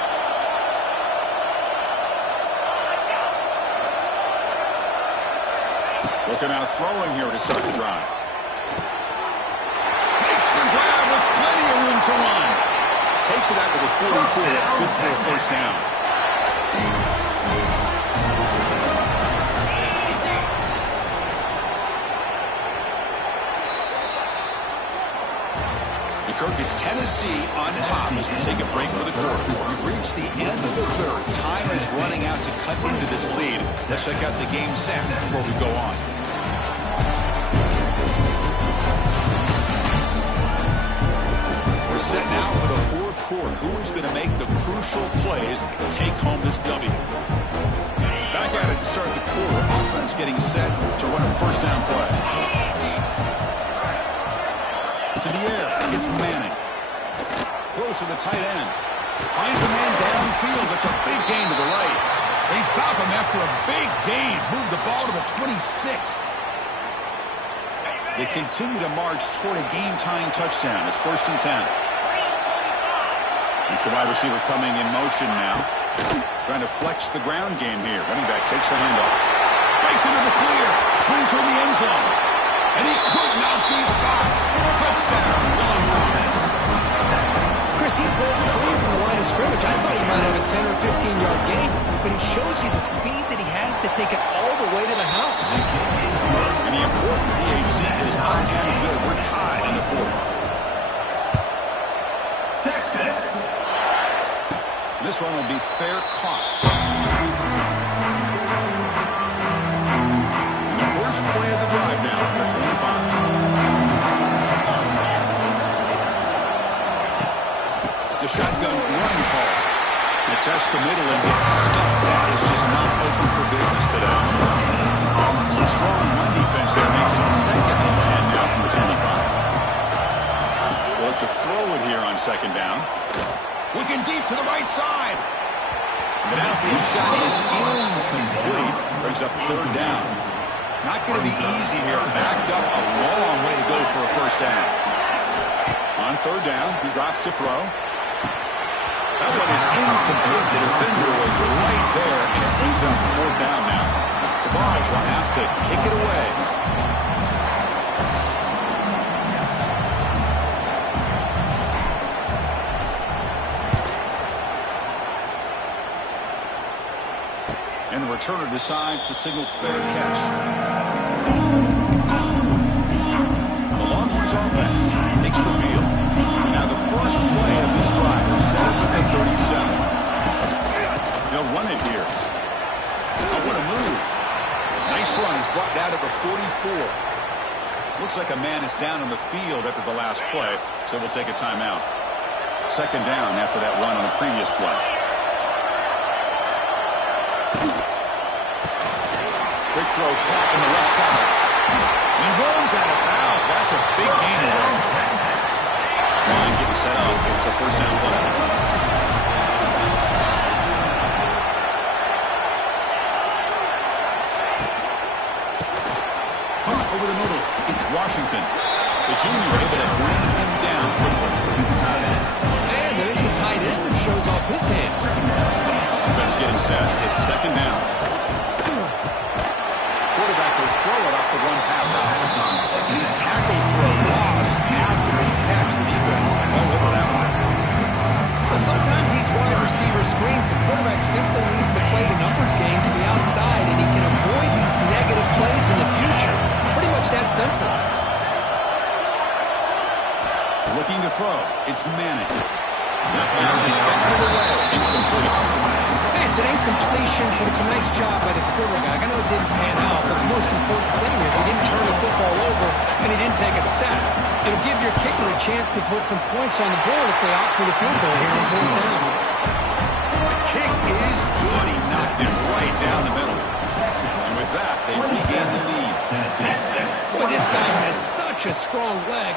Looking out throwing here to start the drive. Makes the grab with plenty of room to run. Takes it out to the 44. That's good for a first down. Kirk, it's Tennessee on top as we take a break for the quarter. We've reached the end of the 3rd. Time is running out to cut into this lead. Let's check out the game stats before we go on. We're set now for the 4th quarter. Who is going to make the crucial plays to take home this W? Back at it to start the quarter. Offense getting set to run a first down play. To the air, it's Manning. Close to the tight end. Finds a man downfield. It's a big gain to the right. They stop him after a big gain. Move the ball to the 26. They continue to march toward a game-tying touchdown. It's 1st and 10. It's the wide receiver coming in motion now. Trying to flex the ground game here. Running back takes the handoff. Breaks into the clear. Brings her in the end zone. And he could not be stopped. Touchdown, Vols. Chris, he broke free from the line of scrimmage. I thought he might have a 10 or 15-yard gain, but he shows you the speed that he has to take it all the way to the house. And the important PAT is up and good. We're tied in the fourth. Texas. This one will be fair caught. The first play of the drive now from the 25. It's a shotgun run call. They test the middle and get stuck. That is just not open for business today. Some strong run defense there makes it 2nd and 10 now from the 25. They'll look to throw it here on 2nd down. Looking deep to the right side. The downfield shot is incomplete. Brings up 3rd down. Not going to be easy here. Backed up a long way to go for a first down. On 3rd down, he drops to throw. That one is incomplete. The defender was right there, and it brings up 4th down now. The Vols will have to kick it away. And the returner decides to signal fair catch. The Longhorns offense takes the field. And now the first play of this drive is set up at the 37. They'll run it here. Oh, what a move. Nice run. He's brought down to the 44. Looks like a man is down on the field after the last play, so we'll take a timeout. 2nd down after that run on the previous play. Big throw caught in the left side. And he rolls out of bounds. That's a big gain there. Line getting set up. It's a first down play. Hunt over the middle. It's Washington. The junior able to bring him down quickly. And there's the tight end who shows off his hands. Offense getting set. It's 2nd down. Quarterback will throw it off the run pass option. And he's tackled for a loss after the catch. The defense all over that one. Well, sometimes these wide receiver screens, the quarterback simply needs to play the numbers game to the outside, and he can avoid these negative plays in the future. Pretty much that simple. Looking to throw. It's Manning. That pass is batted away. Incomplete. Hey, it's an incompletion, but it's a nice job by the quarterback. I know it didn't pan out, but the most important thing is he didn't turn the football over, and he didn't take a sack. It'll give your kicker a chance to put some points on the board if they opt for the field goal here on 4th down. The kick is good. He knocked it right down the middle. And with that, they regain the lead. Boy, this guy has such a strong leg.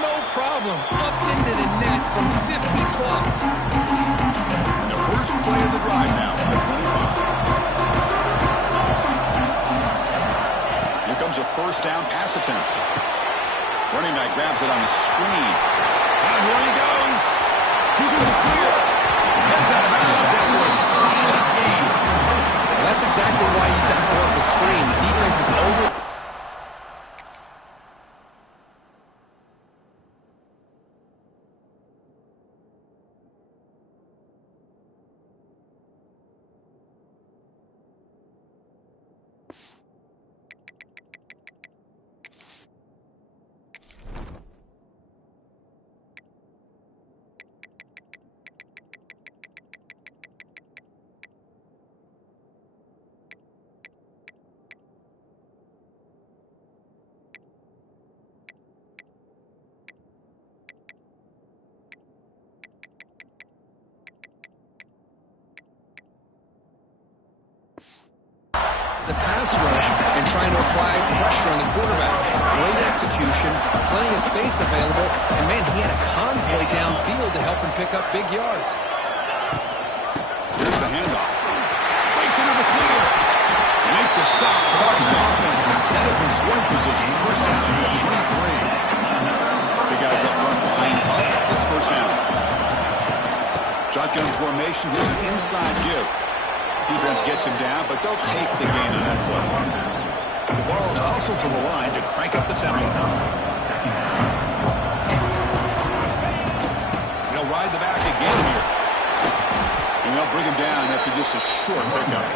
No problem. Up into the net from 50-plus. And the first play of the drive now on the 25. Here comes a first down pass attempt. Running back grabs it on the screen. And here he goes. He's in the clear. Heads out of bounds after a solid gain. Well, that's exactly why you dial up the screen. The defense is over. The pass rush and trying to apply pressure on the quarterback. Great execution, plenty of space available, and man, he had a convoy downfield to help him pick up big yards. Here's the handoff. Breaks into the clear. Make the stop. The offense is set up in scoring position. First down at the 23. Big guys up front behind Hunt. It's first down. Shotgun formation. Here's an inside give. Defense gets him down, but they'll take the gain on that play. The Vols hustle to the line to crank up the tempo. They'll ride the back again here. And they'll bring him down after just a short pickup.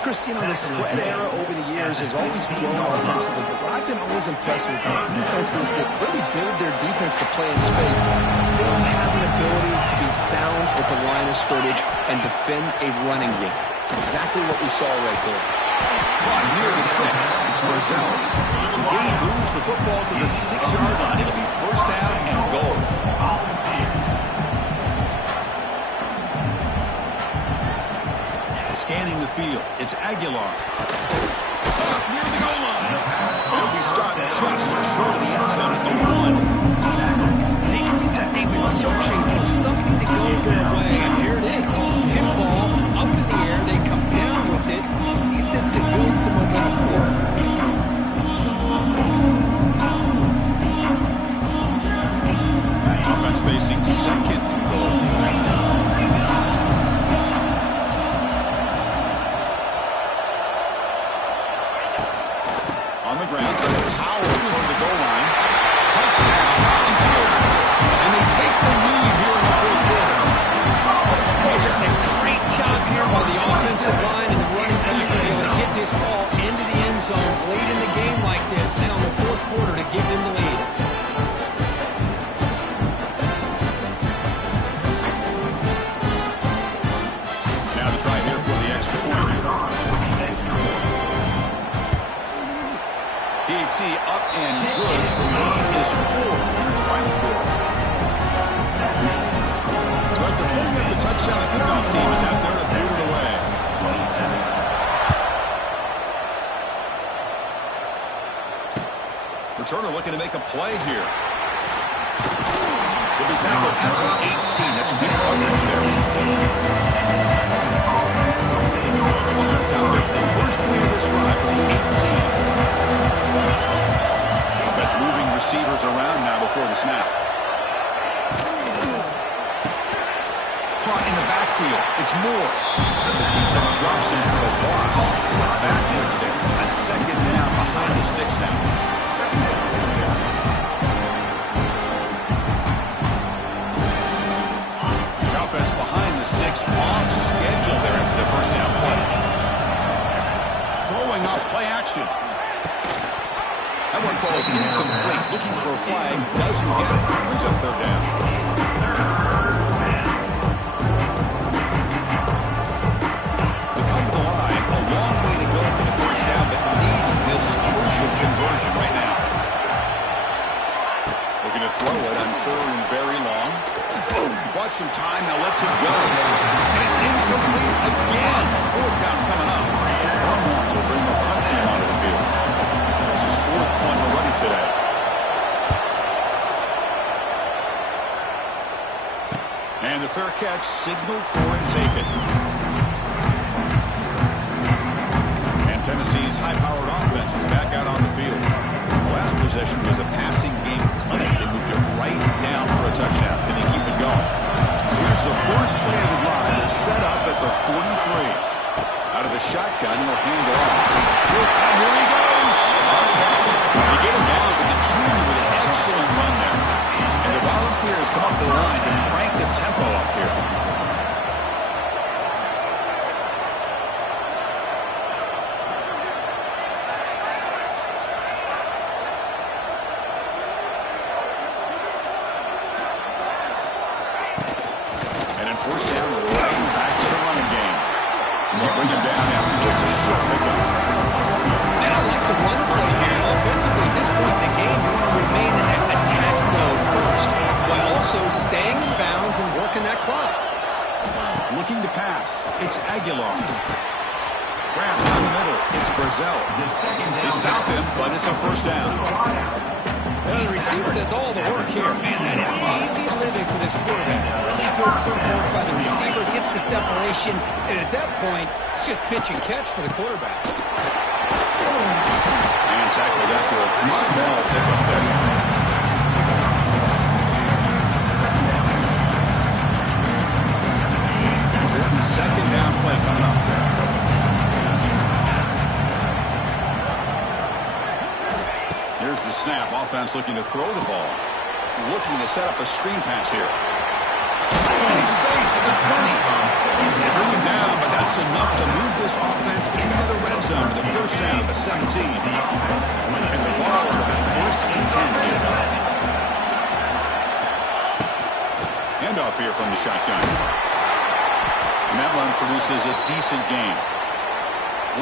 Chris, you know, the spread era over the years has always grown offensively, but what I've been always impressed with defenses that really build their defense to play in space still have an ability to be sound at the line of scrimmage and defend a running game. It's exactly what we saw right there. Caught near the sticks. It's Brazil. The game moves the football to the 6-yard line. It'll be first down and goal. Scanning the field. It's Aguilar. Caught near the goal line. It'll be stopped just short of the end zone at the 1. They see that they've been searching for something to go their way, and here it is. Tip ball up in the air. They come down with it. See if this can build some momentum for them. Offense facing second and goal. On the ground, trying to power toward the goal line. Touchdown, Volunteers. And they take the lead here in the fourth quarter. Just a great job here by the offensive line and the running back to be able to get this ball into the end zone late in the game like this, now in the fourth quarter to give them the lead. Now the try here for the extra point. PAT up and good. The lead is 4 in the final quarter. So after pulling up the touchdown, the kickoff team is out there to boot it away. 27. Returner looking to make a play here. He'll be tackled at the 18. That's good coverage there. Offense out there for the first play of this drive from the 18. Offense moving receivers around now before the snap. Caught in the backfield. It's Moore. The defense drops him for a loss. Backwards there. A second down behind the sticks now. The offense behind the six, off schedule there after the first down play. Throwing off play action. That one falls incomplete. Looking for a flag. Doesn't get it. Brings up third down. They come to the line. A long way to go for the first down, but needing this crucial conversion right now. Looking to throw it on third and very long. Boom. Bought some time. Now lets it go. And it's incomplete again. Fourth down coming up. Longhorns will bring the punt team onto the field. That's his fourth one already today. And the fair catch signaled for and taken. And Tennessee's high-powered offense is back out on the field. The last possession was a passing game clinic. They moved it right down for a touchdown. Then they keep it going. So here's the first play of the drive. They're set up at the 43. Out of the shotgun, he'll hand it off. And here he goes. They get him down, but the junior with an excellent run there. And the Volunteers come up to the line to crank the tempo up here. And then first down, right back to the running game. They'll bring him down after just a short pickup. And I like the run play here. Offensively, at this point in the game, you want to remain in that attack mode first, while also staying in bounds and working that clock. Looking to pass. It's Aguilar. Grab down the middle. It's Brazil. They stop him, but it's a first down. Well, the receiver does all the work here. Man, that is easy living for this quarterback. Really good footwork by the receiver. Gets the separation. And at that point, it's just pitch and catch for the quarterback. And tackled after a small pickup there. play coming up. Here's the snap. Offense looking to throw the ball. Looking to set up a screen pass here. Plenty space at the 20. Bring him down, but that's enough to move this offense into the red zone to the first down, the 17. And the Vols will have first and 10 here. Handoff here from the shotgun. And that run produces a decent gain.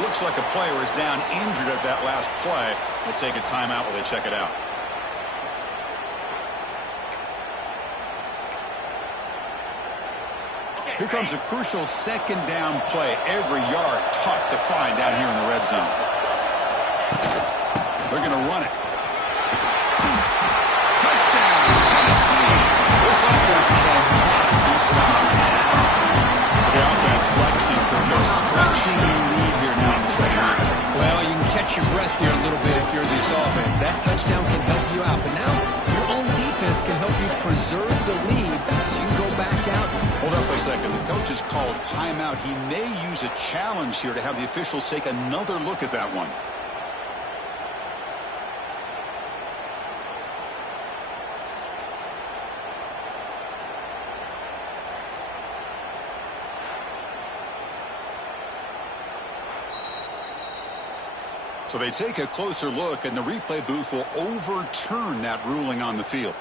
Looks like a player is down injured at that last play. We'll take a timeout while they check it out. Here comes a crucial second down play. Every yard tough to find down here in the red zone. They're going to run it. Touchdown, Tennessee. This offense cannot be stopped. So the offense flexing from their stretching lead here now in the second half. Well, you can catch your breath here a little bit if you're this offense. That touchdown can help you out. But now your own defense can help you preserve the lead so you can go back out. Hold up a second. The coach has called timeout. He may use a challenge here to have the officials take another look at that one. So they take a closer look, and the replay booth will overturn that ruling on the field.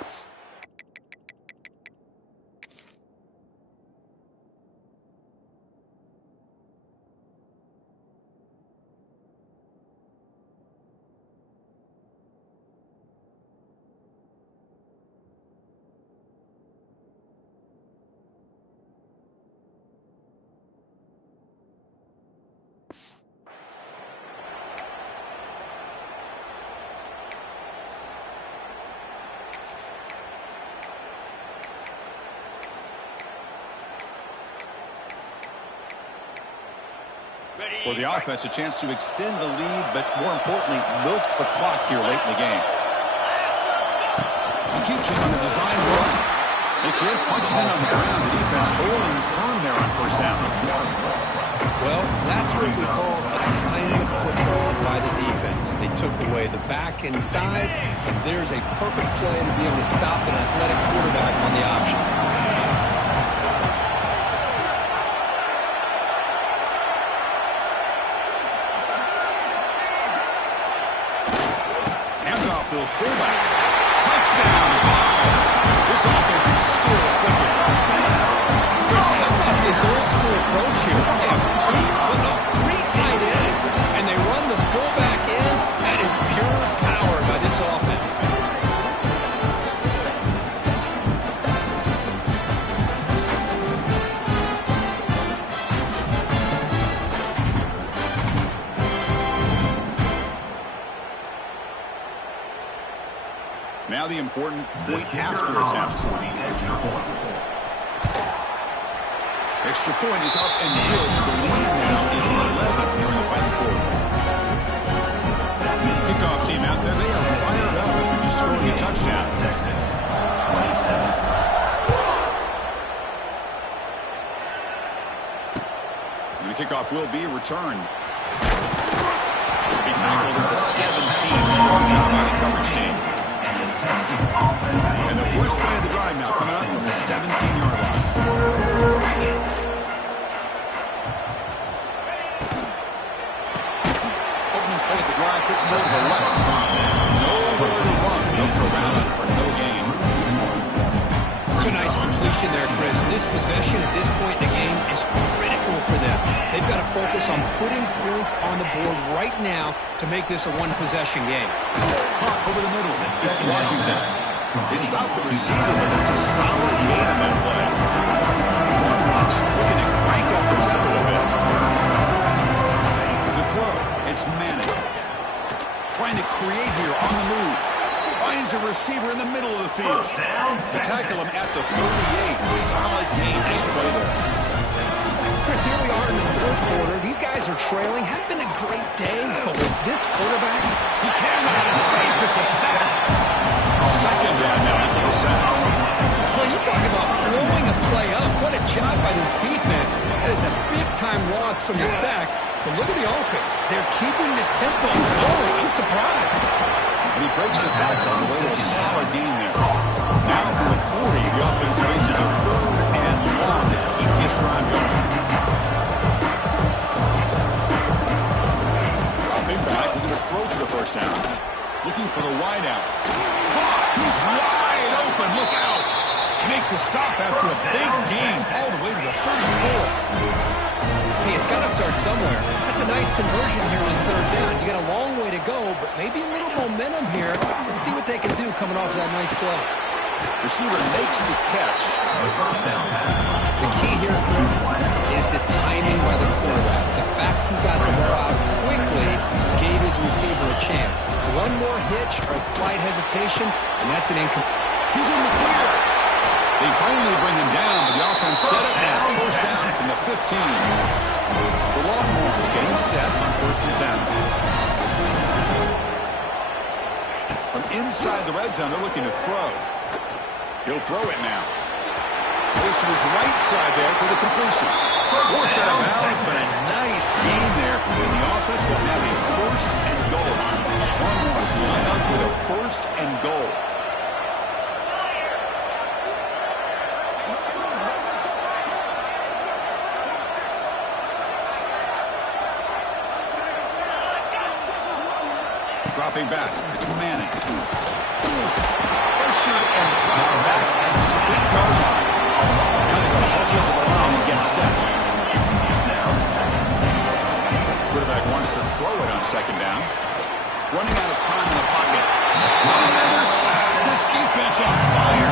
For the offense, a chance to extend the lead, but more importantly, milk the clock here late in the game. He keeps it on the design run. They can't punch it in on the ground. The defense holding firm there on first down. Well, that's what we call assignment football by the defense. They took away the back inside, and there's a perfect play to be able to stop an athletic quarterback on the option. Fullback. Touchdown, Vols. This offense is still clicking. Chris, how about this old school approach here? They have three tight ends, and they run the fullback in. That is pure power by this offense. Now the important point after attempt. Extra point is up and good. So the lead now is 11 here in the final quarter. Kickoff team out there. They are fired up after just scoring a touchdown. Texas, 27. And the kickoff will be returned. He tackled at the 17. Strong job by the coverage team. And the first play of the drive now coming up from the 17-yard line. Opening play of the drive, quick throw to the left. Nowhere to run. Looked around it for no gain. It's a nice completion there, Chris. And this possession at this point in the game is critical for them. They've got to focus on putting points on the board right now to make this a one-possession game. Hot over the middle. It's Washington. They stopped the receiver, but that's a solid gain on that play. Warren's looking to crank up the tempo a bit. The throw. It's Manning. Trying to create here on the move. Finds a receiver in the middle of the field. They tackle him at the 38. Solid gain. Nice play there. Chris, here we are in the fourth quarter. These guys are trailing. Had been a great day, but with this quarterback, he cannot escape. It's a sack. Second down now after the sack. Well, you talk about blowing a play up. What a job by this defense. That is a big-time loss from the sack. But look at the offense. They're keeping the tempo going. I'm surprised. And he breaks the tackle on the way to a solid gain there. Now from the 40, the offense faces a third and long to keep this drive going. Dropping back, looking to throw for the first down. Looking for the wide out. He's wide open. Look out. Make the stop after a big gain all the way to the 34. Hey, it's got to start somewhere. That's a nice conversion here on third down. You got a long way to go, but maybe a little momentum here. Let's see what they can do coming off of that nice play. Receiver makes the catch. The key here, Chris, is the timing by the quarterback. The fact he got the ball out quickly gave his receiver a chance. One more hitch or a slight hesitation, and that's an incomplete. He's in the clear. They finally bring him down, but the offense set up now. First down from the 15. The Longhorns getting set on 1st and 10. From inside the red zone, they're looking to throw. He'll throw it now. Goes to his right side there for the completion. Force out of bounds, but a nice gain there. And the offense will have a 1st and goal. Longhorns line up with a 1st and goal. Dropping back. It's Manning. Pressured and dropped back at the 8-yard line. Now they're going to hustle to the line and get set. Quarterback wants to throw it on 2nd down. Running out of time in the pocket. Another sack. This defense on fire.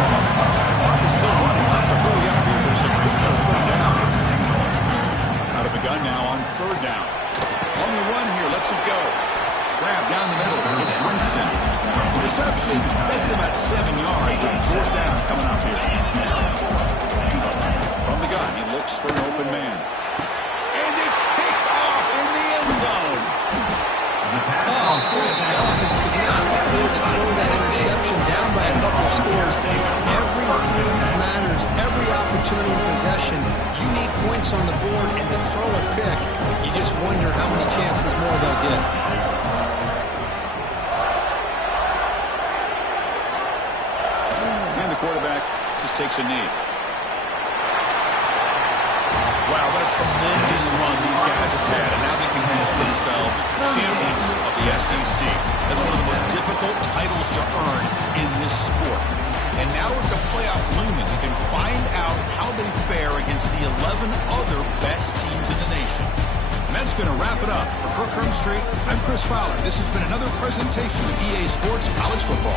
Mark is still running. Not to hurry up here, but it's a crucial 3rd down. Out of the gun now on 3rd down. On the run here. Lets it go. Grab down the middle. It's Winston. Reception makes him at 7 yards with 4th down coming up here. From the gun, he looks for an open man. And it's picked off in the end zone. Oh, Chris, the offense could not afford to throw that interception down by a couple of scores. Every series matters. Every opportunity in possession. You need points on the board, and to throw a pick, you just wonder how many chances more they'll get. Quarterback just takes a knee. Wow, what a tremendous run these guys have had, and now they can call themselves champions of the SEC. That's one of the most difficult titles to earn in this sport. And now with the playoff looming, you can find out how they fare against the 11 other best teams in the nation. And that's going to wrap it up. For Kirk Hermstreet, I'm Chris Fowler. This has been another presentation of EA Sports College Football.